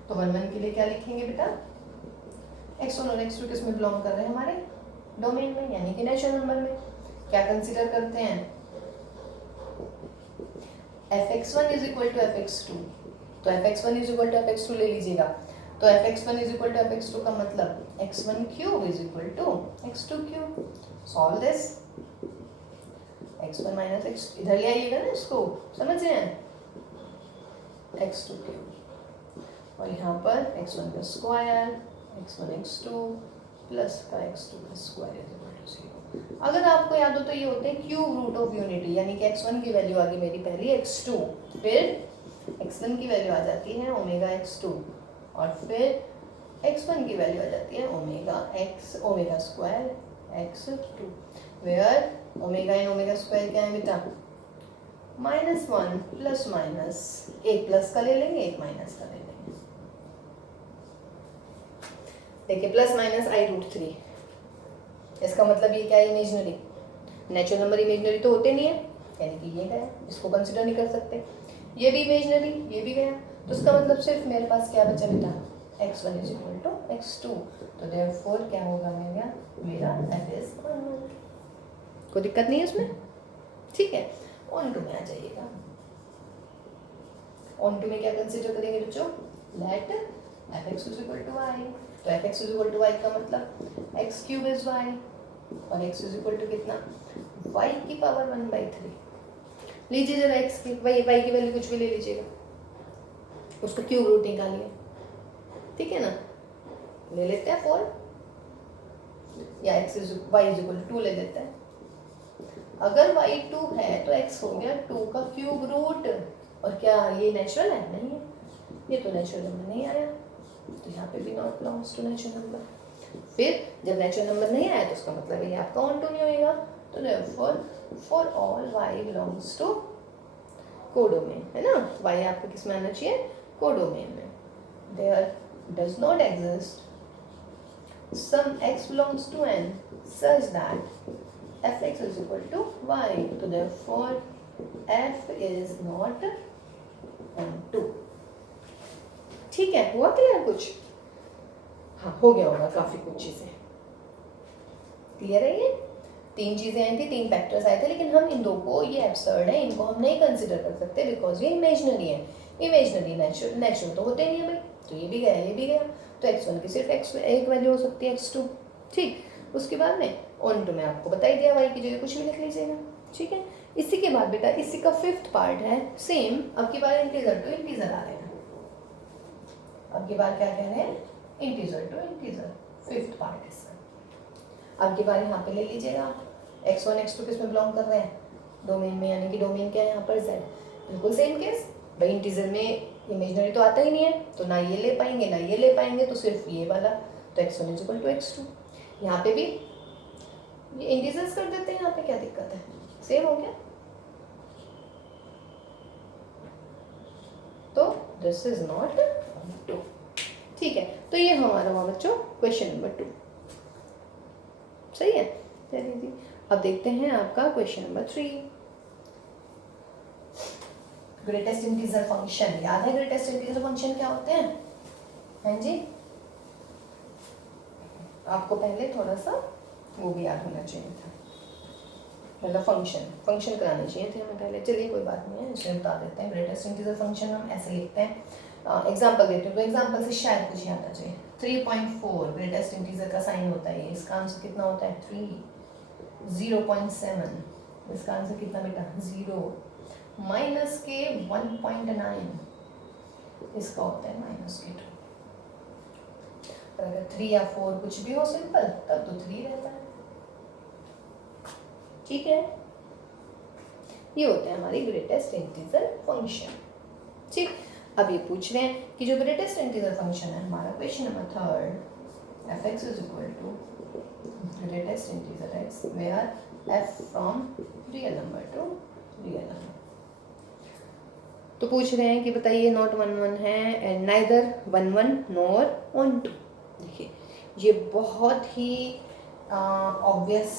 तो 1 1 के लिए क्या लिखेंगे बेटा, x1 और x2 किस में बिलोंग कर रहे हैं, हमारे डोमेन में, यानी कि नेचुरल नंबर में। क्या कंसीडर करते हैं, fx1 is equal to fx2, तो fx1 is equal to fx2 ले लीजिएगा। तो fx1 is equal to fx2 का मतलब x1 cube is equal to x2 cube. Solve this, x1 minus x, इधर ले आइएगा ना इसको, समझ रहे हैं, x2 क्यूब, और यहाँ पर x1 का स्क्वायर, x1 x2 प्लस का x2 का स्क्वायर इज इक्वल टू 0। अगर आपको याद हो तो ये होते हैं क्यूब रूट ऑफ यूनिटी, यानी कि x1 की वैल्यू आ गई मेरी पहली x2, फिर x1 की वैल्यू आ जाती है ओमेगा x2, और फिर x1 की वैल्यू आ जाती है omega square x2, where omega in omega square क्या है बेटा, -1 प्लस माइनस, एक प्लस का ले लेंगे एक माइनस का ले लेंगे। देखिए प्लस माइनस i√3, इसका मतलब ये क्या है, इमेजिनरी, नेचुरल नंबर इमेजिनरी तो होते नहीं है, यानी कि ये गया, इसको कंसिडर नहीं कर सकते, ये भी इमेजिनरी, ये भी गया, तो इसका मतलब सिर्फ मेरे पास क्या बचा बेटा, x1 is equal to x2, तो देयरफॉर क्या होगा मेरा f इज 1। कोई दिक्कत नहीं है उसमें, ठीक है। ऑन टू में आ जाइएगा, ऑन टू में क्या कंसीडर करेंगे बच्चों, let fx is equal to y, तो fx is equal to y का मतलब x क्यूब इज y, और x इज इक्वल टू कितना, y की पावर 1/3। लीजिए जरा x की y की वैल्यू कुछ भी ले लीजिएगा, उसका क्यूब रूट निकालिए, ठीक है ना, ले लेते हैं 4, या y इज इक्वल टू 2 ले लेते हैं। अगर y 2 है तो x हो गया 2 का क्यूब रूट, और क्या ये नेचुरल है, नहीं है, ये तो नेचुरल नंबर नहीं आया, तो यहाँ पे भी not belongs to natural number. फिर जब नेचुरल नंबर नहीं आया तो उसका मतलब ये आपका ऑन टू नहीं होएगा, तो therefore for all y belongs to codomain, है ना, y आपका किस में आना चाहिए, कोडोमेन में। There does not exist some x belongs to n such that fx is equal to y, तो therefore f is not on2। ठीक है, हुआ क्लियर कुछ, हाँ हो गया होगा काफी कुछ चीजें क्लियर है। ये 3 चीजें आई थी, 3 फैक्टर्स आए थे, लेकिन हम इन दो को, ये एब्सर्ड है, इनको हम नहीं कंसिडर कर सकते बिकॉज ये इमेजिनरी है, इमेजिनरी नेचुरल तो होते नहीं है भाई, तो ये भी गया ये भी गया, तो x1 की सिर्फ x एक वैल्यू हो सकती है x2, ठीक। उसके बाद में ऑन टू में आपको बता ही दिया, y की जगह कुछ भी लिख लीजिएगा, ठीक है। इसी के बाद बेटा इसी का 5th पार्ट है सेम, अब की बार इंटीजर टू इंटीजर आ रहे हैं, अब की बार क्या कह रहे हैं, integer to integer, 5th part है सर। अब की बार यहाँ पे ले लीजिएगा, x1 x2 किस में बिलोंग कर रहे हैं, डोमेन में, यानी कि डोमेन क्या है यहाँ पर z, बिल्कुल सेम केस भाई, इंटीजर में इमेजिनरी तो आता ही नहीं है, तो ना ये ले पाएंगे ना ये ले पाएंगे, तो सिर्फ ये वाला, तो x1 is equal to x2। यहाँ पे भी ये इंटीजर्स कर देते हैं, यहाँ पे क्या दिक्कत है, सेम हो गया, तो दिस इज नॉट 2, ठीक है। तो ये हमारा हुआ बच्चों क्वेश्चन नंबर 2, सही है। चलिए जी अब देखते हैं आपका question number 3, greatest integer function. याद है ग्रेटेस्ट इंटीजर फंक्शन क्या होते हैं, हैं जी, आपको पहले थोड़ा सा वो भी याद होना चाहिए था, मतलब फंक्शन कराने चाहिए थे हमें पहले। चलिए कोई बात नहीं है, इसे बता देते हैं। ग्रेटेस्ट इंटीजर फंक्शन हम ऐसे लिखते हैं, एग्जांपल देते हैं, तो एग्जांपल से शायद कुछ याद आ जाए। 3.4 ग्रेटेस्ट इंटीजर का साइन होता है, इसका आंसर कितना होता है 3। 0.7 इसका आंसर कितना बेटा 0। माइनस के 1.9 इसका होता है -2। अगर 3 या 4 कुछ भी हो सिंपल, तब तो 3 रहता है, ठीक है। ये होते हैं हमारी ग्रेटेस्ट इंटीजर फंक्शन, ठीक। अब ये पूछ रहे हैं कि जो ग्रेटेस्ट इंटीजर फंक्शन है हमारा, question number 3, fx is equal to greatest integer x where f from real number to real number. तो पूछ रहे हैं कि बताइए नॉट 1 1 है एंड नाइदर 1 1 नॉर ऑन 2. देखिए ये बहुत ही ऑब्वियस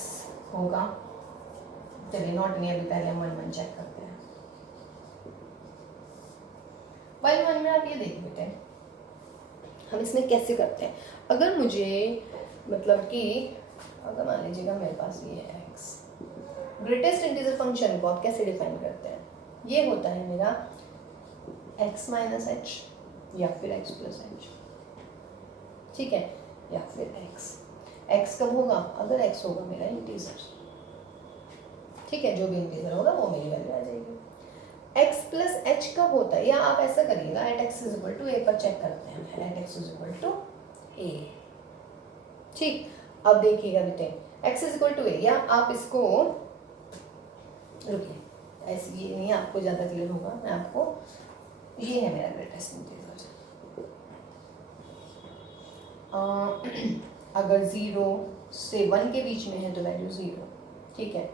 होगा. चलिए नॉट नहीं, अभी पहले हम 1 1 चेक करते हैं. 1 1 में आप ये देख बेटे हम इसमें कैसे करते हैं. अगर मुझे मतलब कि अगर मान लीजिएगा मेरे पास ये है x, ग्रेटेस्ट इंटीजर फंक्शन को आप कैसे डिफाइन करते हैं. ये होता है मेरा x माइनस एच या फिर x प्लस एच. ठीक है, या फिर x कब होगा, अगर x होगा मेरा इंटीजर. ठीक है, जो भी इंटीजर होगा वो मेरी वैल्यू आ जाएगी. x प्लस एच कब होता है, या आप ऐसा करिएगा at x is equal to a पर चेक करते हैं. At x is equal to a. ठीक, अब देखिएगा बेटे x is equal to a, या आप इसको रुकिए ऐसे ये नहीं आपको ज़्यादा क्लियर होगा. मैं आपको ये है मेरा ग्रेटेस्ट इंटीजर. अगर 0 से 1 के बीच में है तो वैल्यू 0. ठीक है,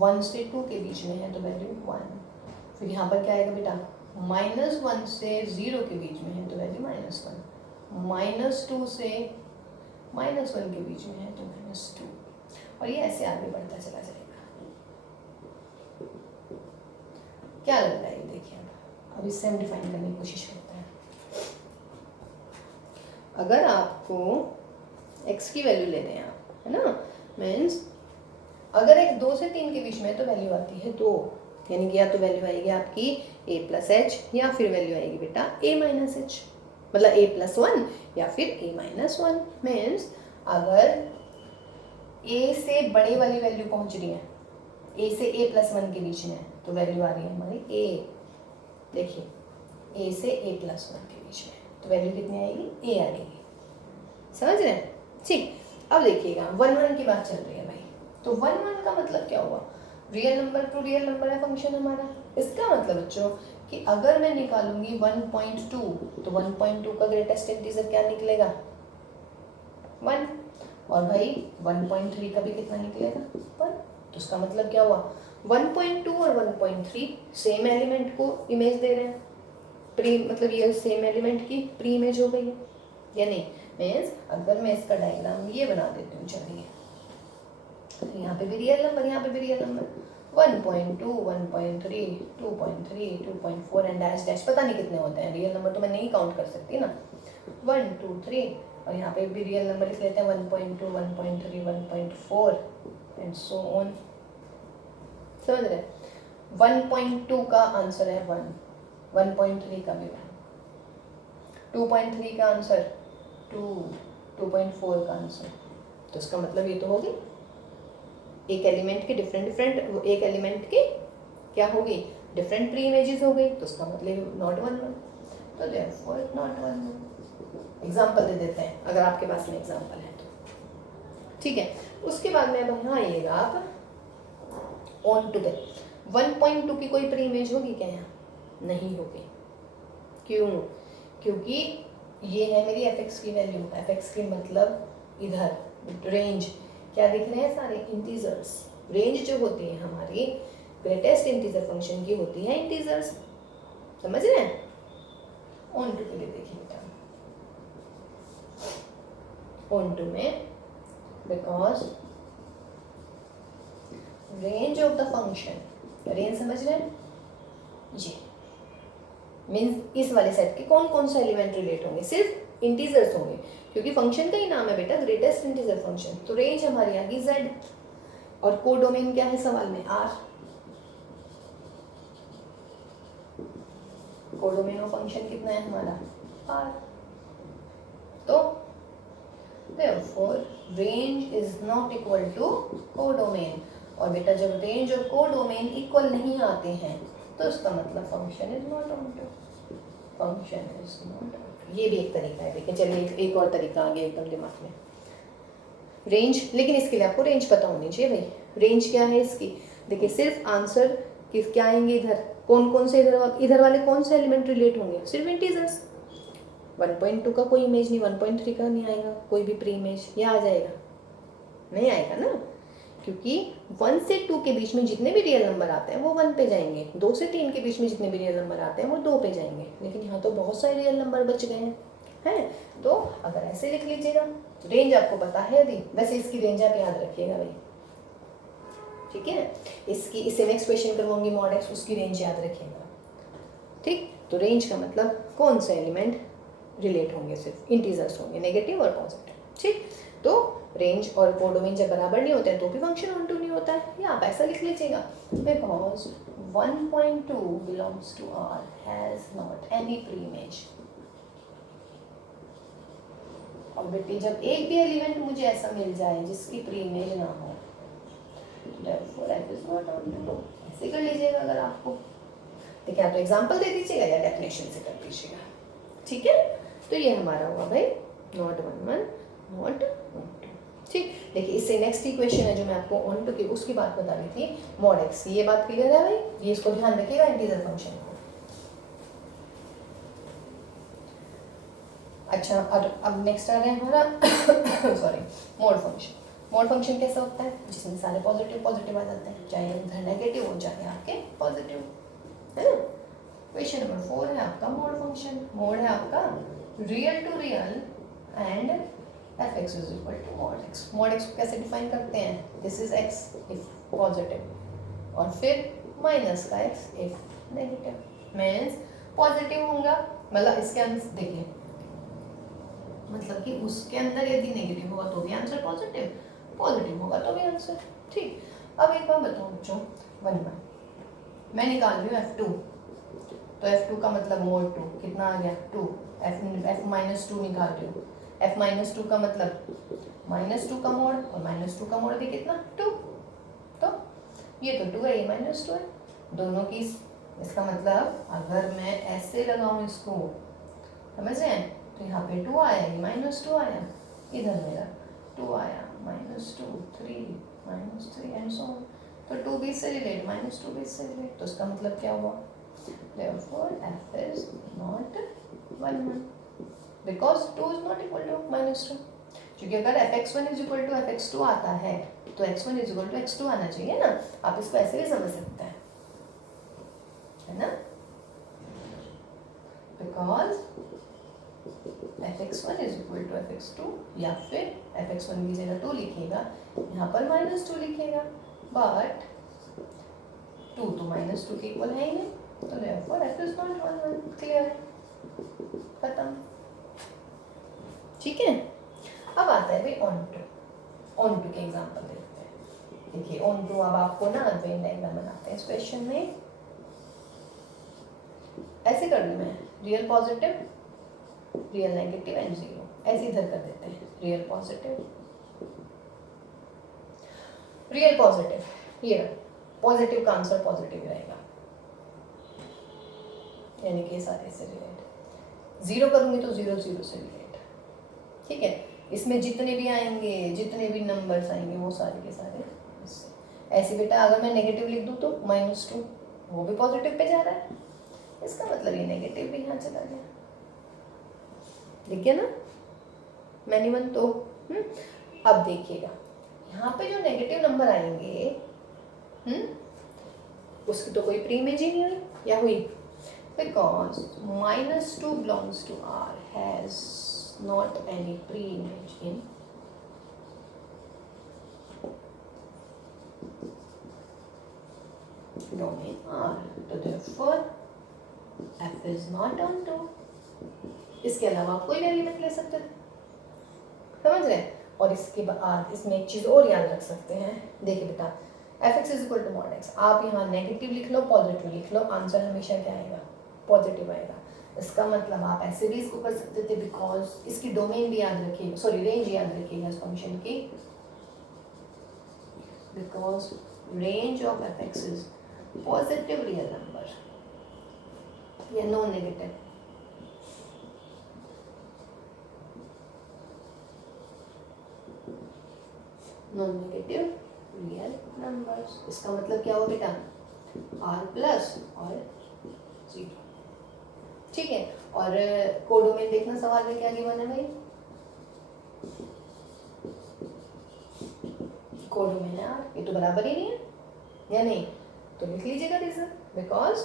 1 से 2 के बीच में है तो वैल्यू 1. फिर यहाँ पर क्या आएगा बेटा, -1 से 0 के बीच में है तो वैल्यू -1. -2 से -1 के बीच में है तो -2. और ये ऐसे आगे बढ़ता चला जाएगा. क्या लग रहा है ये देखिए. अब इससे हम डिफाइन करने की कोशिश करते हैं. अगर आपको x की वैल्यू लेते हैं आप, है ना, मीन्स अगर x 2 से 3 के बीच में है तो वैल्यू आती है 2. यानी कि या तो वैल्यू आएगी आपकी a प्लस एच या फिर वैल्यू आएगी बेटा a माइनस एच, मतलब a प्लस 1 या फिर a माइनस 1. मीन्स अगर a से बड़े वाली वैल्यू पहुंच रही है, a से a प्लस 1 के बीच में है तो वैल्यू आ रही है हमारी a. देखिए a से a प्लस 1 के बीच में तो वैल्यू कितनी आएगी, a आएगी. समझ रहे हैं. ठीक, अब देखिएगा 1 1 की बात चल रही है भाई. तो 1 1 का मतलब क्या हुआ, real number to real number है फंक्शन हमारा. इसका मतलब बच्चों कि अगर मैं निकालूंगी 1.2 तो 1.2 का ग्रेटेस्ट इंटीजर क्या निकलेगा, 1. और भाई 1.3 का भी कितना निकलेगा, 1. तो उसका मतलब क्या हुआ, 1.2 और 1.3 सेम एलिमेंट को इमेज दे रहे हैं. प्री मतलब ये सेम एलिमेंट की प्री इमेज हो गई है या नहीं. मीन्स अगर मैं इसका डायग्राम ये बना देती हूँ, चलिए यहाँ पे भी रियल नंबर, यहाँ पे भी real number, 1.2 1.3 2.3 2.4 and dash dash, पता नहीं कितने होते हैं रियल नंबर, तो मैं नहीं काउंट कर सकती ना. 1 2 3 और यहाँ पे भी रियल नंबर लिख लेते हैं 1.2 1.3 1.4 एंड सो ऑन. समझ रहे. 1.2 का आंसर है 1, 1.3 का भी 1, 2.3 का आंसर 2, 2.4 का आंसर. तो इसका मतलब ये तो होगी एक एलिमेंट के डिफरेंट एक एलिमेंट की क्या होगी, डिफरेंट प्री इमेजेस हो गई. तो उसका मतलब नॉट 1 1. तो देयरफॉर नॉट 1 1. एग्जांपल दे देते हैं अगर आपके पास में एग्जांपल है तो. ठीक है, उसके बाद में यहाँ आइएगा आप ऑन टू पे. 1.2 की कोई प्री इमेज होगी क्या, यहाँ नहीं होगी. क्यों, क्योंकि ये है मेरी fx की वैल्यू. fx की मतलब इधर रेंज क्या दिख रहे हैं, सारे इंटीजर्स. रेंज जो होती है हमारी ग्रेटेस्ट इंटीजर फंक्शन की होती है इंटीजर्स. समझ रहे हैं. ऑन टू के लिए देखिए बेटा, ऑन टू में because range of the function, range समझ रहे हैं, ये मीन्स इस वाले सेट के कौन कौन सा एलिमेंट रिलेट होंगे, सिर्फ इंटीजर्स होंगे, क्योंकि फंक्शन का ही नाम है बेटा ग्रेटेस्ट इंटीजर फंक्शन. तो रेंज हमारी आ गई z और कोडोमेन क्या है सवाल में, r. कोडोमेन ऑफ फंक्शन कितना है हमारा, r. तो therefore range is not equal to codomain. और बेटा जब रेंज और कोडोमेन इक्वल नहीं आते हैं तो उसका मतलब function is not onto. Function is not onto. ये भी एक तरीका है. देखिए चलिए एक और तरीका आ गया एकदम दिमाग में, रेंज. लेकिन इसके लिए आपको रेंज पता होनी चाहिए भाई. रेंज क्या है इसकी, देखिए सिर्फ आंसर किस क्या आएंगे इधर, कौन कौन से इधर वाले कौन से एलिमेंट रिलेट होंगे, सिर्फ इंटीजर्स. 1.2 का कोई इमेज नहीं, 1.3 का नहीं आएगा कोई भी प्री इमेज, या आ जाएगा? नहीं आएगा ना, क्योंकि 1 से 2 के बीच में जितने भी रियल नंबर आते हैं वो 1 पे जाएंगे, 2 से 3 के बीच में जितने भी रियल नंबर आते हैं वो 2 पे जाएंगे, लेकिन यहाँ तो बहुत सारे रियल नंबर बच गए हैं। तो अगर ऐसे लिख लीजिएगा, रेंज आपको पता है यदि, वैसे इसकी रेंज आप याद रखिएगा भाई, ठीक है। इससे नेक्स्ट क्वेश्चन करवाऊंगी मॉड एक्स, उसकी रेंज याद रखिएगा, ठीक। तो रेंज का मतलब कौन सा एलिमेंट रिलेट होंगे, सिर्फ इंटीजर्स होंगे, नेगेटिव और पॉजिटिव, ठीक। तो रेंज और कोडोमेन जब बराबर नहीं होते हैं तो भी फंक्शन ऑन टू नहीं होता है, या आप ऐसा लिख लीजिएगा, because 1.2 belongs to R has not any pre image. और बेटी जब एक भी एलिमेंट मुझे ऐसा मिल जाए जिसकी प्री इमेज ना हो, therefore f is not on to, ऐसे कर लीजिएगा। अगर आपको देखिए, आप तो एग्जांपल दे दीजिएगा या डेफिनेशन से कर दीजिएगा, ठीक है। तो ये हमारा हुआ भाई नॉट 1 1 नॉट 1 2, ठीक। देखिए इससे नेक्स्ट इक्वेशन है जो मैं आपको ऑन टू की उसकी बात बता रही थी, मॉड एक्स, ये बात क्लियर है भाई, ये इसको ध्यान रखिएगा इंटीजर फंक्शन को। अच्छा, अब नेक्स्ट आ गया हमारा sorry, mode function. Mode function कैसा होता है, जिसमें सारे पॉजिटिव पॉजिटिव आ जाते हैं, चाहे उधर नेगेटिव हो चाहे आपके पॉजिटिव, है ना। क्वेश्चन नंबर 4 है आपका मोड फंक्शन। मोड है आपका real to real and f x is equal to mod x. Mod x को कैसे डिफाइन करते हैं, this is x if positive, और फिर माइनस का x if negative. Means positive होगा, मतलब इसके अंदर देखिए, मतलब कि उसके अंदर यदि नेगेटिव होगा तो भी आंसर पॉजिटिव, पॉजिटिव होगा तो भी आंसर, ठीक। अब एक बार बताओ बच्चों, 1 मैं निकाल रही हूँ F2, तो F2 का मतलब मोड 2 कितना आ गया 2, F माइनस 2 निकाल रही हूँ, F माइनस 2 का मतलब माइनस 2 का मोड, और माइनस 2 का मोड भी कितना 2, तो ये तो 2 है, ये माइनस 2 है, दोनों की, इसका मतलब अगर मैं ऐसे लगाऊँ इसको, समझ रहे हैं, तो यहाँ पे 2 आया, ये माइनस 2 आया, इधर मेरा 2 आया, minus 2 3 minus 3 and so on. तो 2 भी से रिलेट, माइनस 2 भी से रिलेट, तो इसका मतलब क्या हुआ, therefore f is not 1 1 because 2 is not equal to minus 2, क्योंकि अगर fx1 is equal to fx2 आता है तो x1 is equal to x2 आना चाहिए ना, आप इसको ऐसे भी समझ सकते हैं, है ना, because fx1 is equal to fx2, या फिर fx1 की जगह 2 लिखिएगा, यहाँ पर माइनस 2 लिखिएगा, बट 2 तो माइनस 2 के इक्वल है ही नहीं, तो therefore f is not 1 1, clear, खत्म, ठीक है। अब आता है भाई ऑन टू के एग्जांपल देखते हैं। देखिए ऑन टू, अब आपको ना वेन डायग्राम बनाते हैं इस क्वेश्चन में, ऐसे कर दी मैं, real positive real negative and 0, ऐसे इधर कर देते हैं, रियल पॉजिटिव रियल पॉजिटिव, ये पॉजिटिव का आंसर पॉजिटिव रहेगा, यानी कि सारे से रिलेट, 0 करूंगी तो 0 0 से रिलेट, ठीक है। इसमें जितने भी आएंगे, जितने भी नंबर्स आएंगे वो सारे के सारे इससे। ऐसे बेटा अगर मैं नेगेटिव लिख दूँ तो -2, वो भी पॉजिटिव पे जा रहा है, इसका मतलब ये नेगेटिव भी यहाँ चला गया, देखिए ना मैंने मन तो। अब देखिएगा यहाँ पे जो नेगेटिव नंबर आएंगे, उसकी तो कोई प्री इमेज ही नहीं हुई, या हुई, because -2 belongs to R has not any pre-image in domain R, तो therefore f is not on to। इसके अलावा आप कोई भी एलिमेंट ले सकते हैं, समझ रहे हैं। और इसके बाद इसमें एक चीज़ और याद रख सकते हैं, देखिए बेटा fx is equal to mod x, आप यहाँ नेगेटिव लिख लो पॉजिटिव लिख लो, आंसर हमेशा क्या आएगा, पॉजिटिव आएगा। इसका मतलब आप ऐसे भी इसको कर सकते थे, बिकॉज इसकी डोमेन भी याद रखिएगा, सॉरी रेंज याद रखिएगा इस फंक्शन की, because range of fx is positive real number या non negative, non negative real numbers. इसका मतलब क्या होगा बेटा, r प्लस और 0, ठीक है। और कोडोमेन देखना सवाल में क्या गिवन है भाई, कोडोमेन है R, ये तो बराबर ही नहीं है या नहीं, तो लिख लीजिएगा रीजन, बिकॉज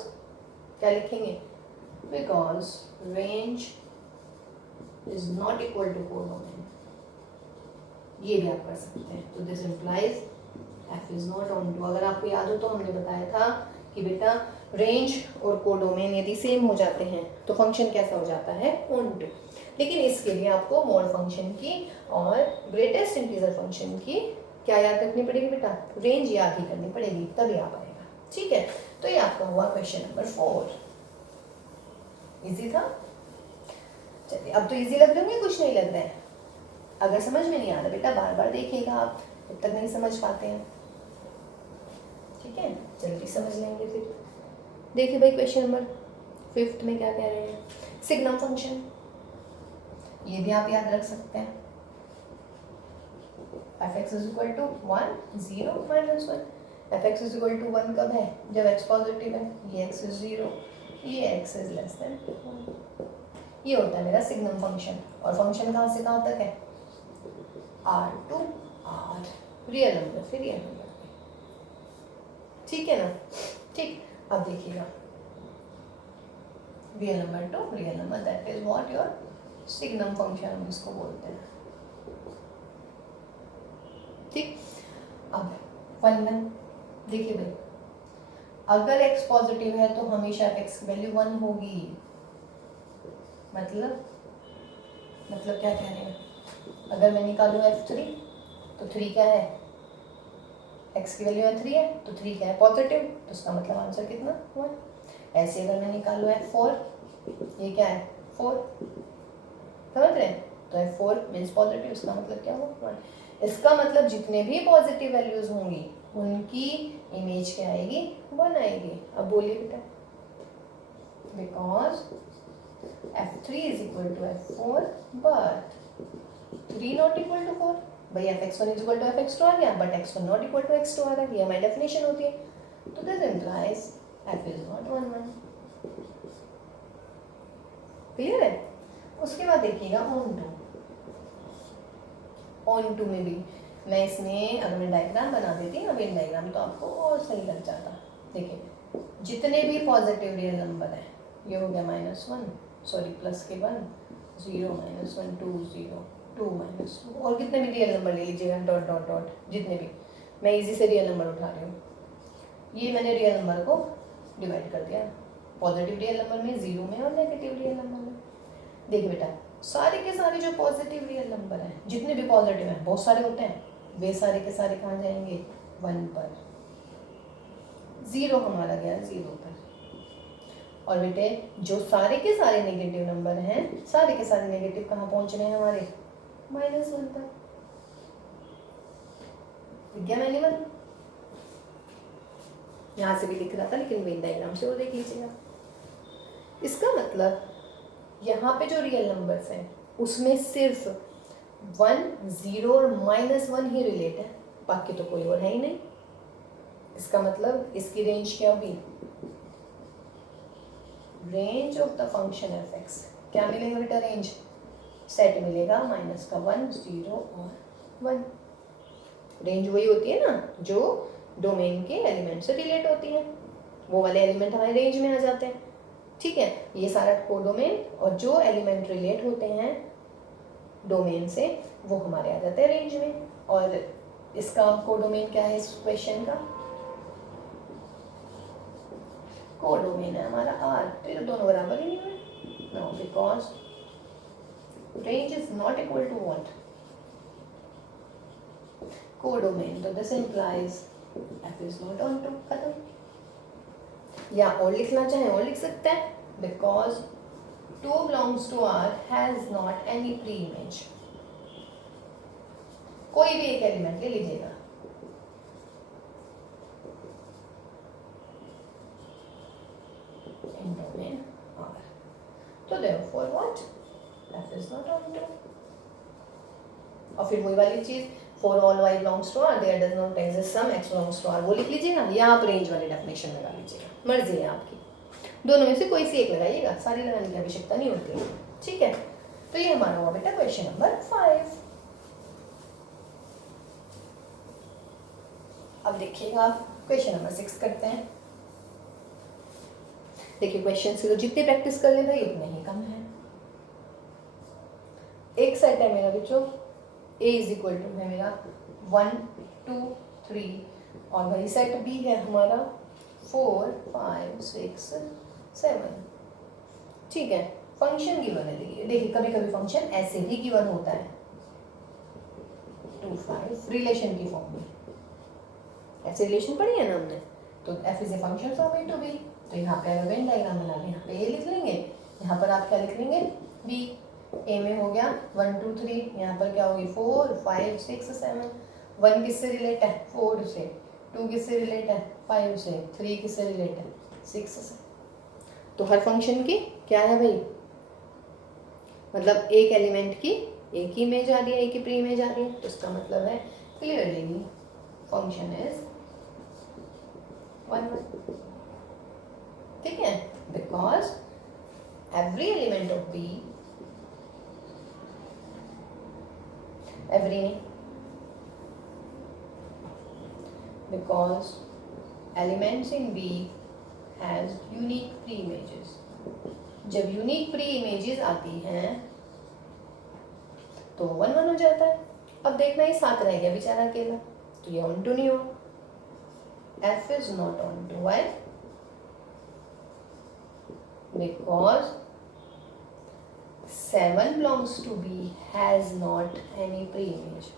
क्या लिखेंगे, because range is not equal to codomain, ये भी आप कर सकते हैं। तो this implies f is not onto. अगर आपको याद हो तो हमने बताया था कि बेटा रेंज और कोडोमेन यदि सेम हो जाते हैं तो फंक्शन कैसा हो जाता है, ऑन टू। लेकिन इसके लिए आपको मॉड फंक्शन की और ग्रेटेस्ट इंटीजर फंक्शन की क्या याद रखनी पड़ेगी बेटा, रेंज याद ही करनी पड़ेगी, तभी आ पाएगा। ठीक है, तो ये आपका हुआ क्वेश्चन नंबर 4। इजी था। चलिए अब तो इजी लग रहे होंगे, कुछ नहीं लग रहा है। अगर समझ में नहीं आ रहा बेटा बार बार देखिएगा, आप जब तक नहीं समझ पाते हैं। ठीक है, जल्दी समझ लेंगे फिर। देखिए भाई क्वेश्चन नंबर 5 में क्या कह रहे हैं, सिग्नम फंक्शन, ये भी आप याद रख सकते हैं। f(x) is equal to 1 0 -1, f(x) is equal to 1 कब है, जब x पॉजिटिव है, ये x इज 0, ये x इज लेस देन 1। ये होता है मेरा सिग्नम फंक्शन। और फंक्शन कहाँ से कहाँ तक है, R to R, real number से रियल नंबर। ठीक है ना। ठीक, अब देखिएगा real number to real number, that is what your signum function हम इसको बोलते हैं। ठीक, अब 1 1 देखिए भाई, अगर x पॉजिटिव है तो हमेशा x की वैल्यू 1 होगी। मतलब क्या कह रहे हैं, अगर मैं निकालूँ f3 तो 3 क्या है, x की वैल्यू 3 है तो 3 क्या है, पॉजिटिव, तो उसका मतलब आंसर कितना 1। ऐसे अगर मैं निकालूँ f4, ये क्या है 4, समझ रहे हैं, तो f4 मीन्स पॉजिटिव, उसका मतलब क्या हुआ 1। इसका मतलब जितने भी पॉजिटिव वैल्यूज होंगी उनकी इमेज क्या आएगी, 1 आएगी। अब बोलिए बेटा, because f3 is equal to f4 but 3 not equal to 4। भाई fx1 is equal to fx2 आ गया, but x1 not equal to x2 आ रहा है, ये हमारी डेफिनेशन होती है। तो this implies f is not 1 1। Clear है। उसके बाद देखिएगा ऑन टू में भी मैं इसमें अगर मैं डायग्राम बना देती ना, वेन डायग्राम, तो आपको और सही लग जाता। देखिए जितने भी पॉजिटिव रियल नंबर हैं, ये हो गया -1, सॉरी प्लस के 1, 0 -1 2 0 2 -2, और कितने भी रियल नंबर ले लीजिएगा, डॉट डॉट डॉट, जितने भी, मैं इजी से रियल नंबर उठा रही हूँ। ये मैंने रियल नंबर को डिवाइड कर दिया, पॉजिटिव रियल नंबर में, 0 में और नेगेटिव रियल नंबर में। देखिए बेटा सारे के सारे जो पॉजिटिव रियल नंबर हैं, जितने भी पॉजिटिव हैं, बहुत सारे होते हैं, वे सारे के सारे कहाँ जाएंगे, 1 पर। 0 हमारा गया 0 पर। और बेटे जो सारे के सारे नेगेटिव नंबर हैं, सारे के सारे नेगेटिव कहाँ पहुंच रहे हैं हमारे, -1 पर। दिख गया मैंने मन, यहाँ से भी लिख रहा था लेकिन वेन डायग्राम से वो देख लीजिएगा। इसका मतलब यहाँ पे जो रियल नंबर्स हैं उसमें सिर्फ 1 0 और -1 ही रिलेट है, बाकी तो कोई और है ही नहीं। इसका मतलब इसकी रेंज क्या होगी, range of the function f(x), क्या मिलेगा बेटा, रेंज सेट मिलेगा -1 0 और 1। रेंज वही होती है ना जो डोमेन के एलिमेंट से रिलेट होती है, वो वाले एलिमेंट हमारे रेंज में आ जाते हैं। ठीक है, ये सारा कोडोमेन और जो एलिमेंट रिलेट होते हैं डोमेन से वो हमारे आ जाते हैं रेंज में। और इसका कोडोमेन क्या है, इस क्वेश्चन का कोडोमेन है हमारा R, तो ये दोनों बराबर ही नहीं है। No, because range is not equal to what, codomain, तो this implies f is not onto. खत्म। या और लिखना चाहे और लिख सकते हैं, because 2 belongs to R has not any pre-image। कोई भी एक एलिमेंट ले लीजिएगा, in domain R, तो therefore what, f is not on to। और फिर वही वाली चीज, for all y belongs to R there does not exist some x belongs to R, वो लिख लीजिएगा, या आप रेंज वाली डेफिनेशन लगा लीजिएगा, मर्जी है आपकी। दोनों में से कोई सी एक लगाइएगा, सारी लगाने की आवश्यकता नहीं होती है, ठीक है। तो ये हमारा हुआ बेटा क्वेश्चन नंबर 5। अब देखिएगा आप क्वेश्चन नंबर 6 करते हैं। देखिए क्वेश्चन की तो जितने प्रैक्टिस कर ले भाई उतने ही कम है। एक सेट है मेरा बच्चों, a इज इक्वल टू है मेरा 1 2 3 और वही सेट b है हमारा 4 5 6 7, ठीक है। फंक्शन गिवन है, देखिए कभी कभी फंक्शन ऐसे भी गिवन होता है 2 5 रिलेशन की फॉर्म में, ऐसे रिलेशन पढ़ी है ना हमने। तो f is a function from a to b, तो यहाँ पे अगर वेन डायग्राम बना लें, यहाँ पे a लिख लेंगे, यहाँ पर आप क्या लिख लेंगे b। a में हो गया 1 2 3, यहाँ पर क्या होगी 4 5 6 7। 1 किससे रिलेट है 4 से, 2 किससे रिलेट है 5 से, 3 किससे रिलेट है 6 से। तो हर फंक्शन की क्या है भाई, मतलब एक एलिमेंट की एक ही इमेज आ रही है, एक ही प्री इमेज आ रही है, तो इसका मतलब है क्लियरली फंक्शन इज 1 1, ठीक है। Because every element of B, every नहीं, because elements in B has unique pre images. जब यूनिक प्री इमेजेस आती हैं तो 1 1 हो जाता है। अब देखना ही साथ रह गया बेचारा अकेला, तो ये ऑन टू नहीं हो, f is not on to, why? Because 7 belongs to B has not any pre-image,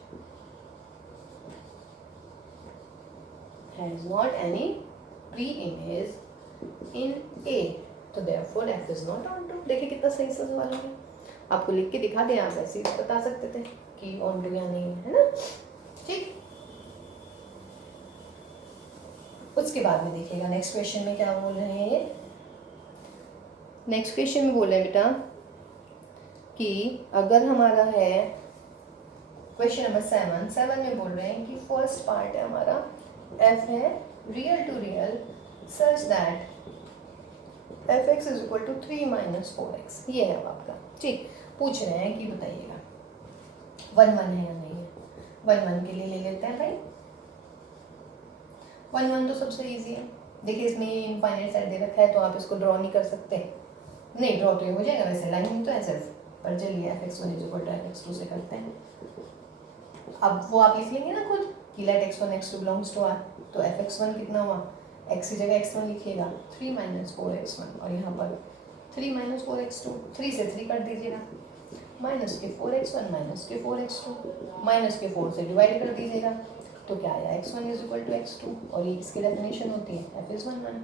has not any pre-image in A, तो therefore f is not on to। देखिए कितना सही सवाल है, आपको लिख के दिखा दें, आप ऐसे ही बता सकते थे कि on to या नहीं है ना, ठीक। उसके बाद में देखिएगा नेक्स्ट क्वेश्चन में क्या बोल रहे हैं ये। नेक्स्ट क्वेश्चन में बोल रहे हैं बेटा कि अगर हमारा है क्वेश्चन नंबर 7 में बोल रहे हैं कि फर्स्ट पार्ट है हमारा f है real to real such that fx is equal to 3 - 4x, ये है आपका, ठीक। पूछ रहे हैं कि बताइएगा 1 1 है या नहीं है। 1 1 के लिए ले लेते हैं भाई, 1 1 तो सबसे इजी है। देखिए इसमें इनफाइनाइट सेट दे रखा है तो आप इसको ड्रॉ नहीं कर सकते, नहीं ड्रॉ तो ये हो जाएगा वैसे, लाइन तो है सिर्फ, पर चलिए fx1 is equal to fx2 से करते हैं। अब वो आप लिख लेंगे ना खुद कि late x1 x2 belongs to r, तो fx1 कितना हुआ, x की जगह x1 लिखिएगा 3 - 4x1 और यहाँ पर 3 - 4x2, 3 से 3 कर दीजिएगा, माइनस के 4x1 माइनस के 4x2, माइनस के 4 से डिवाइड कर दीजिएगा, तो क्या आया x1 is equal to x2, और ये इसकी डेफिनेशन होती है f इज 1 1।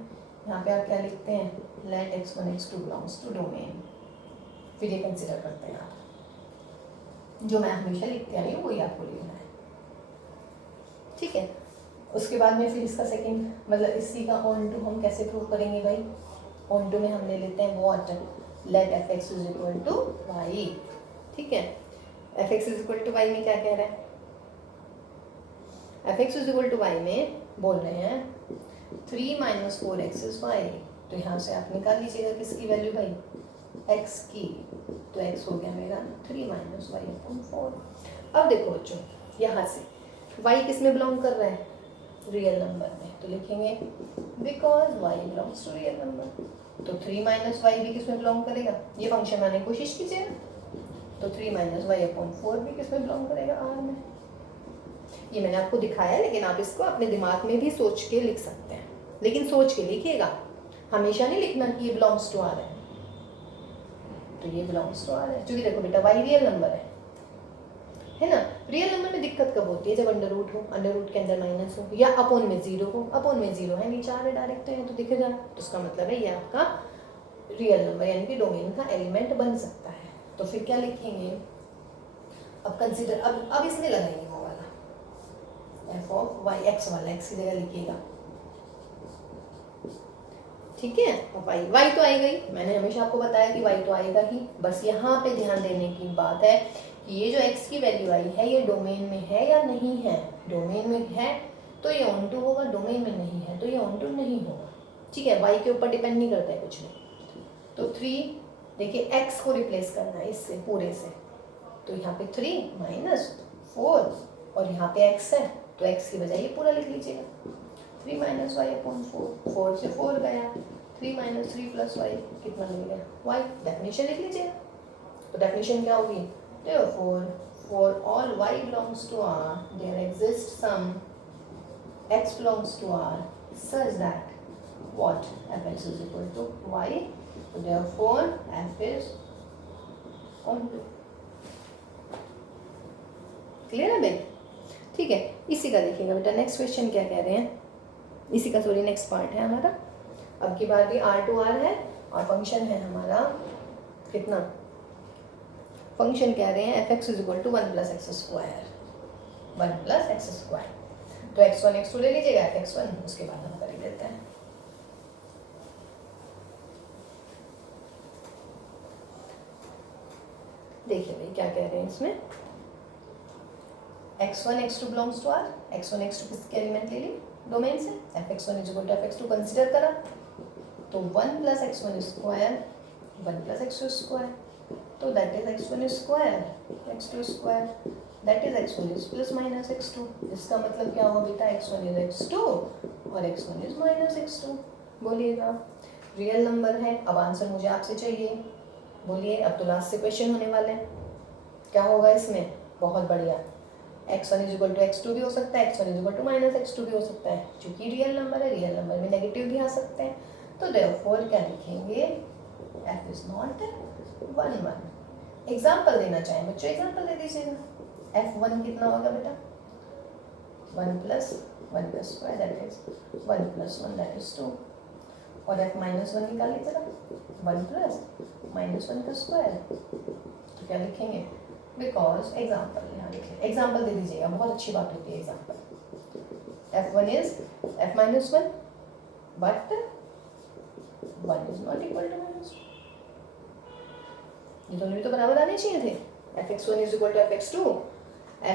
यहाँ पे आप क्या लिखते हैं, late x1 x2 belongs to domain, फिर ये कंसिडर करते हैं आप, जो मैं हमेशा लिखते आई हूँ वही आपको लिखना है, ठीक है। उसके बाद में फिर इसका सेकंड मतलब इसी का ऑन टू हम कैसे प्रूव करेंगे भाई, ऑन टू में हम ले लेते हैं what, let fx is equal to y, ठीक है। fx is equal to y में क्या कह रहा है, fx is equal to y में बोल रहे हैं 3 - 4x इज y, तो यहाँ से आप निकाल लीजिएगा किसकी वैल्यू भाई, x की, तो x हो गया मेरा 3 - y/4। अब देखो बच्चों यहाँ से y किस में बिलोंग कर रहा है, रियल नंबर में, तो लिखेंगे because y belongs to real number, तो 3 - y भी किस में बिलोंग करेगा, ये फंक्शन बनाने की कोशिश कीजिए, तो 3 - y/4 भी किस में बिलोंग करेगा, r में। ये मैंने आपको दिखाया, लेकिन आप इसको अपने दिमाग में भी सोच के लिख सकते हैं, लेकिन सोच के लिखिएगा, हमेशा नहीं लिखना कि ये बिलोंग्स टू r है, तो ये बिलोंग्स टू r है, क्योंकि देखो बेटा y रियल नंबर है ना। रियल नंबर में दिक्कत कब होती है, जब अंडर रूट हो, अंडर रूट के अंदर माइनस हो, या अपोन में 0 हो, अपोन में 0 है, नीचे आ रहे डायरेक्ट है तो दिखेगा, तो उसका मतलब है ये आपका रियल नंबर यानी कि डोमेन का एलिमेंट बन सकता है। तो फिर क्या लिखेंगे, अब कंसीडर, अब इसमें लगाएंगे वो वाला f ऑफ y, x वाला x की जगह लिखिएगा, ठीक है। अब y तो आएगा ही, मैंने हमेशा आपको बताया कि y तो आएगा ही, बस यहाँ पे ध्यान देने की बात है कि ये जो x की वैल्यू आई है ये डोमेन में है या नहीं है, डोमेन में है तो ये ऑन टू होगा, डोमेन में नहीं है तो ये ऑन टू नहीं होगा, ठीक है, y के ऊपर डिपेंड नहीं करता है कुछ भी। तो 3, देखिए x को रिप्लेस करना है इससे पूरे से, तो यहाँ पे 3 माइनस 4 और यहाँ पे x है तो x की बजाय ये पूरा लिख लीजिएगा 3 माइनस वाई अपॉन 4, 4 से 4 गया, 3 माइनस 3 प्लस वाई कितना मिल गया y, डेफिनेशन लिख लीजिएगा। तो डेफिनेशन क्या होगी, therefore for all y belongs to R there exists some x belongs to R such that what fx is equal to y, so therefore f is onto। Clear है बेटा? ठीक है, इसी का देखिएगा बेटा नेक्स्ट क्वेश्चन क्या कह रहे हैं, इसी का सॉरी नेक्स्ट पार्ट है हमारा। अब की बार भी R टू R है और फंक्शन है हमारा कितना, फंक्शन कह रहे हैं fx is equal to 1 plus x square, 1 plus x square. तो x1 x2 ले लीजिएगा, fx1 उसके बाद हम कर ही देते हैं। देखिए भाई क्या कह रहे हैं इसमें, x1 x2 belongs to R, x1 x2 किसके एलिमेंट ले ली, डोमेन से, fx1 is equal to fx2 consider करा, तो 1 plus x1 square 1 plus x2 square, तो that is x1 square x2 square, that is x1 is plus minus x2। इसका मतलब क्या हुआ बेटा, x1 इज x2 और x1 इज माइनस x2। बोलिएगा, रियल नंबर है। अब आंसर मुझे आपसे चाहिए, बोलिए। अब तो लास्ट से क्वेश्चन होने वाले हैं, क्या होगा इसमें, बहुत बढ़िया, x1 is equal to x2 भी हो सकता है, x1 is equal to minus x2 भी हो सकता है, क्योंकि रियल नंबर है, रियल नंबर में नेगेटिव भी आ सकते हैं। तो देयरफॉर क्या लिखेंगे, f इज नॉट 1 1। एग्जाम्पल देना चाहें बच्चों, एग्जाम्पल दे दीजिएगा। f1 कितना होगा बेटा, 1 प्लस 1 का square that is 1 plus 1 that is 2, और f माइनस 1 निकाल लीजिएगा, 1 प्लस माइनस 1 का स्क्वायर, तो क्या लिखेंगे, बिकॉज एग्जाम्पल यहाँ लिखे, एग्जाम्पल दे दीजिएगा, बहुत अच्छी बात होती है example. f1 is f minus 1 but 1 is not equal to minus 2, ये दोनों भी तो बराबर आने चाहिए थे। fx1 is equal to fx2,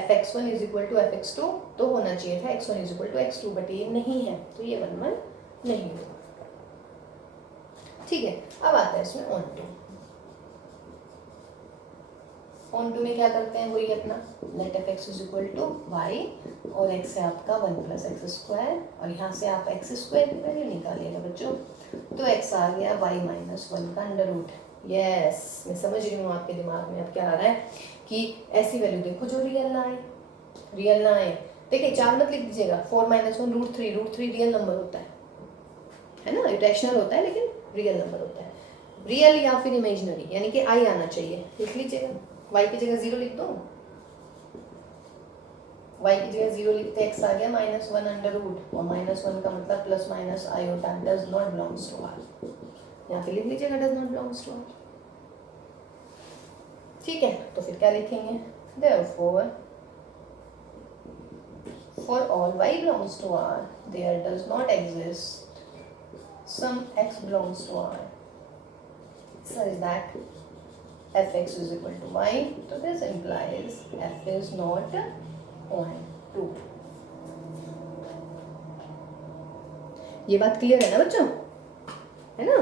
fx1 is equal to fx2 तो होना चाहिए था x1 is equal to x2, but ये नहीं है, तो ये 1 1 नहीं होगा। ठीक है, अब आता है इसमें ऑन टू। ऑन टू में क्या करते हैं, वही अपना let f x is equal to y, और एक्स है आपका 1 प्लस एक्स स्क्वायर, और यहाँ से आप एक्स स्क्वायर की वैल्यू निकालिएगा बच्चों, तो एक्स आ गया वाई माइनस 1 का अंडर रूट। यस, मैं समझ रही हूँ आपके दिमाग में अब क्या आ रहा है कि ऐसी वैल्यू देखो जो रियल ना आए, रियल ना आए। देखिए 4 मत लिख दीजिएगा, 4 माइनस 1 रूट 3 रियल नंबर होता है ना, इरेशनल होता है लेकिन रियल नंबर होता है। रियल या फिर इमेजिनरी, यानी कि आई आना चाहिए, लिख लीजिएगा। y की जगह 0 लिख दो, y की जगह 0 लिखते x आ गया माइनस 1 अंडर रूट, और माइनस 1 का मतलब plus minus iota, does not belongs to r, यहाँ पे लिख लीजिएगा does not belongs to r। ठीक है, तो फिर क्या लिखेंगे, therefore for all y belongs to r there does not exist some x belongs to r such that fx is equal to y, so this implies f is not on 2। ये बात क्लियर है ना बच्चों, है ना?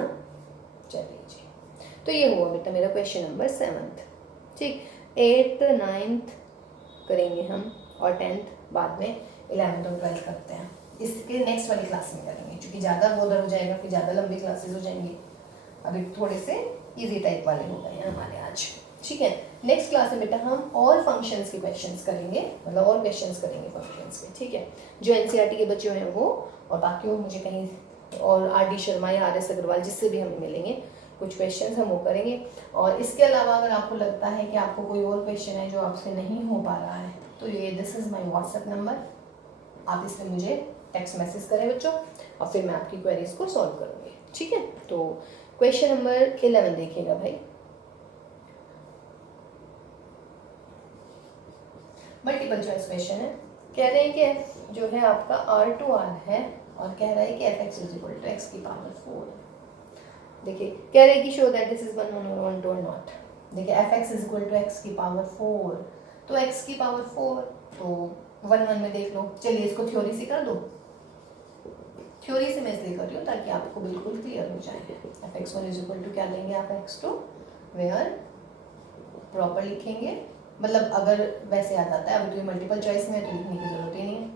चलिए जी, तो ये हुआ बेटा मेरा क्वेश्चन नंबर 7। ठीक, 8th 9th करेंगे हम, और 10th बाद में, 11th और 12th करते हैं, इसके नेक्स्ट वाली क्लास में करेंगे, क्योंकि ज़्यादा बोधर हो जाएगा, फिर ज़्यादा लंबी क्लासेस हो जाएंगी। अभी थोड़े से इजी टाइप वाले हो गए हैं हमारे आज। ठीक है, नेक्स्ट क्लास में बेटा हम और फंक्शंस के क्वेश्चंस करेंगे, मतलब और क्वेश्चंस करेंगे फंक्शंस के। ठीक है, जो एनसीईआरटी के बच्चे हैं वो, और बाकी वो मुझे कहीं और आर.डी. शर्मा या आर.एस. अग्रवाल जिससे भी हमें मिलेंगे, कुछ क्वेश्चंस हम वो करेंगे। और इसके अलावा अगर आपको लगता है कि आपको कोई और क्वेश्चन है जो आपसे नहीं हो पा रहा है, तो ये this is my WhatsApp number, आप इसमें मुझे टेक्स्ट मैसेज करें बच्चों, और फिर मैं आपकी क्वेरीज को सॉल्व करूँगी। ठीक है, तो क्वेश्चन नंबर 11 देखिएगा भाई, मल्टीपल चॉइस क्वेश्चन है। कह रहे हैं कि f जो है आपका r टू r है, और कह रहा है कि fx is equal to x की पावर 4। देखिए कह रहे हैं कि show that this is 1 1 1 2 not. देखिए fx is equal to x की पावर 4, तो x की पावर 4 तो 1 1 में देख लो। चलिए इसको थ्योरी से कर दो, थ्योरी से मैं इसलिए कर रही हूँ ताकि आपको बिल्कुल क्लियर हो जाए। fx1 इज इक्वल टू क्या लेंगे आप x2, वेयर प्रॉपर लिखेंगे, मतलब अगर वैसे याद आता है, अभी तो मल्टीपल चॉइस में तो लिखने की जरूरत ही नहीं है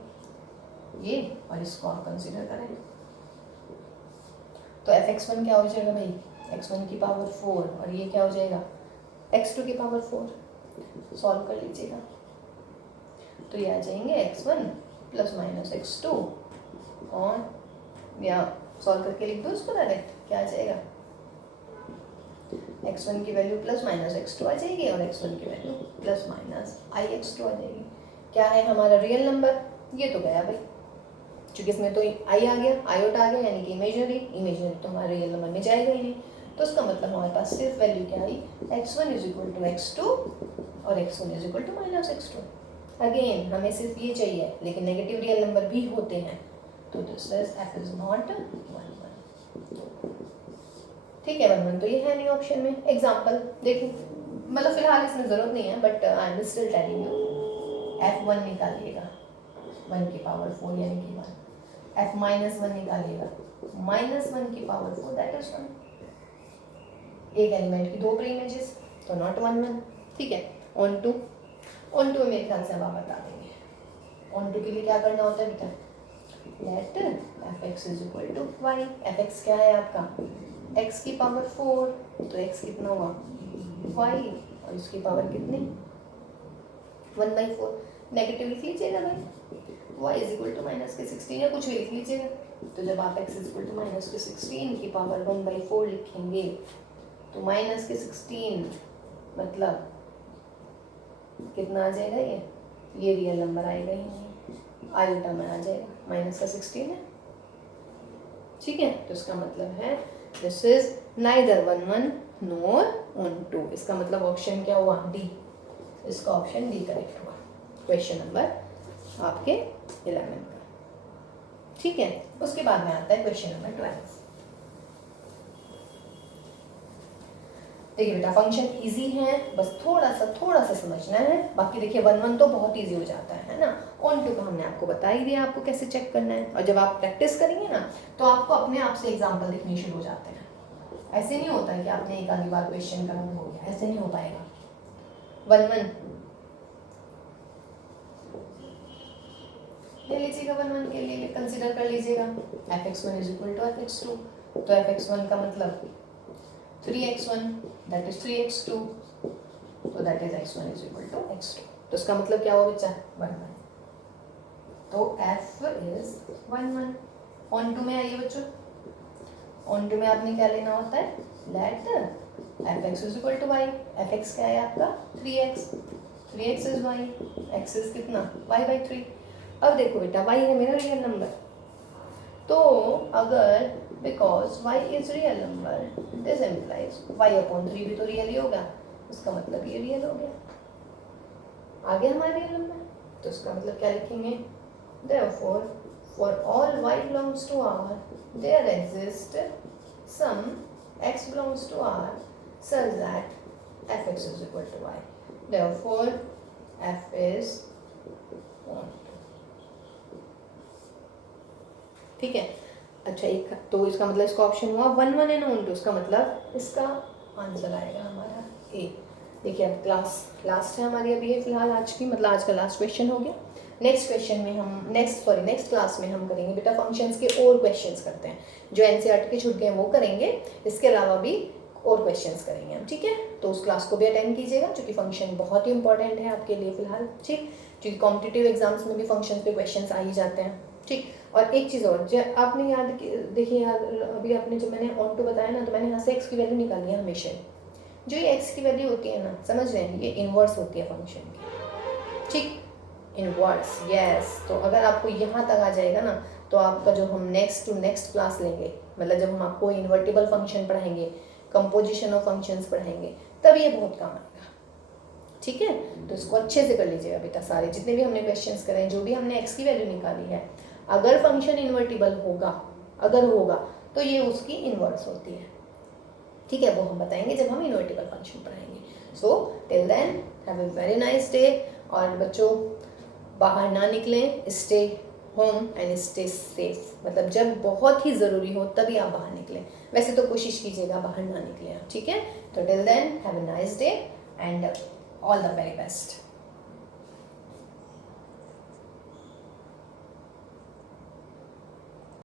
ये, और इसको आप कंसीडर करें तो fx1 क्या हो जाएगा भाई, x1 की पावर 4 और ये क्या हो जाएगा x2 की पावर 4। सॉल्व कर लीजिएगा तो ये आ जाएंगे x1 प्लस माइनस x2, और या सॉल्व करके लिख दो इसको डायरेक्ट, क्या आ जाएगा x1 की वैल्यू प्लस माइनस x2 आ जाएगी और x1 की वैल्यू प्लस माइनस ix2 आ जाएगी। क्या है हमारा रियल नंबर, ये तो गया भाई, क्योंकि इसमें तो आई आ गया, आयोटा आ गया, यानी कि इमेजनरी तो हमारे रियल नंबर में जाएगा ही नहीं। तो इसका मतलब हमारे पास सिर्फ वैल्यू क्या आई, x1 is equal to x2 और x1 is equal to minus x2। Again हमें सिर्फ ये चाहिए, लेकिन नेगेटिव रियल नंबर भी होते हैं, तो this is f is not 1 1। ठीक है, 1 1 तो ये है नहीं ऑप्शन में। एग्जांपल देखिए, मतलब फिलहाल इसमें जरूरत नहीं है, but I am still telling you, f1 निकालिएगा 1 की पावर 4 यानी कि 1, f माइनस 1 निकालिएगा -1 की पावर 4 दैट इज 1। एक एलिमेंट की दो प्री इमेजेस तो नॉट 1 1। ठीक है, ऑन टू में मेरे ख्याल से अब आप बता देंगे ऑन टू के लिए क्या करना होता है बेटा, let fx is equal to y। fx क्या है आपका, x की पावर 4, तो x कितना हुआ y, और इसकी पावर कितनी 1/4। नेगेटिव लिख लीजिएगा भाई, y is equal to minus के 16 या कुछ भी लिख लीजिएगा। तो जब आप x is equal to minus के 16 की पावर 1/4 लिखेंगे तो माइनस के 16 मतलब कितना आ जाएगा, ये रियल नंबर आएगा ही नहीं, आयोटा में आ जाएगा, माइनस का 16 है। ठीक है, तो इसका मतलब है this is neither 1 1 nor onto. इसका मतलब ऑप्शन क्या हुआ, डी। इसका ऑप्शन डी करेक्ट हुआ, क्वेश्चन नंबर आपके 11 का। ठीक है, उसके बाद में आता है क्वेश्चन नंबर 12। देखिए बेटा, फंक्शन इजी है, बस थोड़ा सा समझना है। बाकी देखिए 1 1 तो बहुत इजी हो जाता है ना। ऑन टू का हमने आपको बता ही दिया आपको कैसे चेक करना है, और जब आप प्रैक्टिस करेंगे ना तो आपको अपने आप से एग्जाम्पल दिखने शुरू हो जाते हैं। ऐसे नहीं होता है कि आपने एक आधी बार क्वेश्चन करा हो गया, ऐसे नहीं हो पाएगा। 1 1 ले लीजिएगा, 1 1 के लिए कंसिडर कर लीजिएगा fx1 is equal to fx2। तो fx1 का मतलब 3x1 दैट इज 3x2, तो that is x1 is equal to x2। तो इसका मतलब क्या हुआ बच्चा, 1 1। तो f इज 1 1। ऑन टू में आइए बच्चों, ऑन टू में आपने क्या लेना होता है, let fx is equal to y। fx क्या है आपका 3x, 3x is y, x is कितना y/3। अब देखो बेटा, y है मेरा रियल नंबर, तो अगर because y is real number this implies y/3 भी तो रियल ही होगा, उसका मतलब ये रियल हो गया। आगे हमारा रियल नंबर, तो उसका मतलब क्या लिखेंगे, therefore for all y belongs to R there exists some x belongs to R such that fx is equal to y, therefore f is 1। ठीक है, अच्छा एक तो इसका मतलब इसका ऑप्शन हुआ 1 1 एंड ऑन टू, इसका मतलब इसका आंसर आएगा हमारा ए। देखिए अब क्लास लास्ट है हमारी अभी है फिलहाल आज की, मतलब आज का लास्ट क्वेश्चन हो गया। नेक्स्ट क्वेश्चन में हम नेक्स्ट क्लास में हम करेंगे बेटा फंक्शंस के और क्वेश्चंस करते हैं, जो एनसीईआरटी के छूट गए वो करेंगे, इसके अलावा भी और क्वेश्चंस करेंगे हम। ठीक है, तो उस क्लास को भी अटेंड कीजिएगा, क्योंकि फंक्शन बहुत ही इंपॉर्टेंट है आपके लिए फिलहाल। ठीक, क्योंकि कॉम्पिटिटिव एग्जाम्स में भी फंक्शन पे क्वेश्चंस आ ही जाते हैं। ठीक, और एक चीज़ और, जो आपने याद देखिए यार, अभी आपने जब मैंने ऑन टू बताया ना, तो मैंने यहाँ से एक्स की वैल्यू निकाली है हमेशा। जो ये एक्स की वैल्यू होती है ना, समझ रहे हैं, ये इनवर्स होती है फंक्शन की। ठीक, इनवर्स, यस। तो अगर आपको यहाँ तक आ जाएगा ना, तो आपका जो हम नेक्स्ट क्लास लेंगे, मतलब जब हम आपको इन्वर्टिबल फंक्शन पढ़ाएंगे, कंपोजिशन ऑफ फंक्शंस पढ़ाएंगे, तब ये बहुत काम आएगा। ठीक है, तो इसको अच्छे से कर लीजिएगा बेटा, सारे जितने भी हमने क्वेश्चंस करे हैं, जो भी हमने एक्स की वैल्यू निकाली है, अगर फंक्शन इन्वर्टिबल होगा, अगर होगा तो ये उसकी इन्वर्स होती है। ठीक है, वो हम बताएंगे जब हम इन्वर्टिबल फंक्शन पढ़ाएंगे। So till then have a very nice day. और बच्चों बाहर ना निकलें, stay home and stay safe, मतलब जब बहुत ही ज़रूरी हो तभी आप बाहर निकलें, वैसे तो कोशिश कीजिएगा बाहर ना निकलें आप, ठीक है। तो till then have a nice day and all the very best.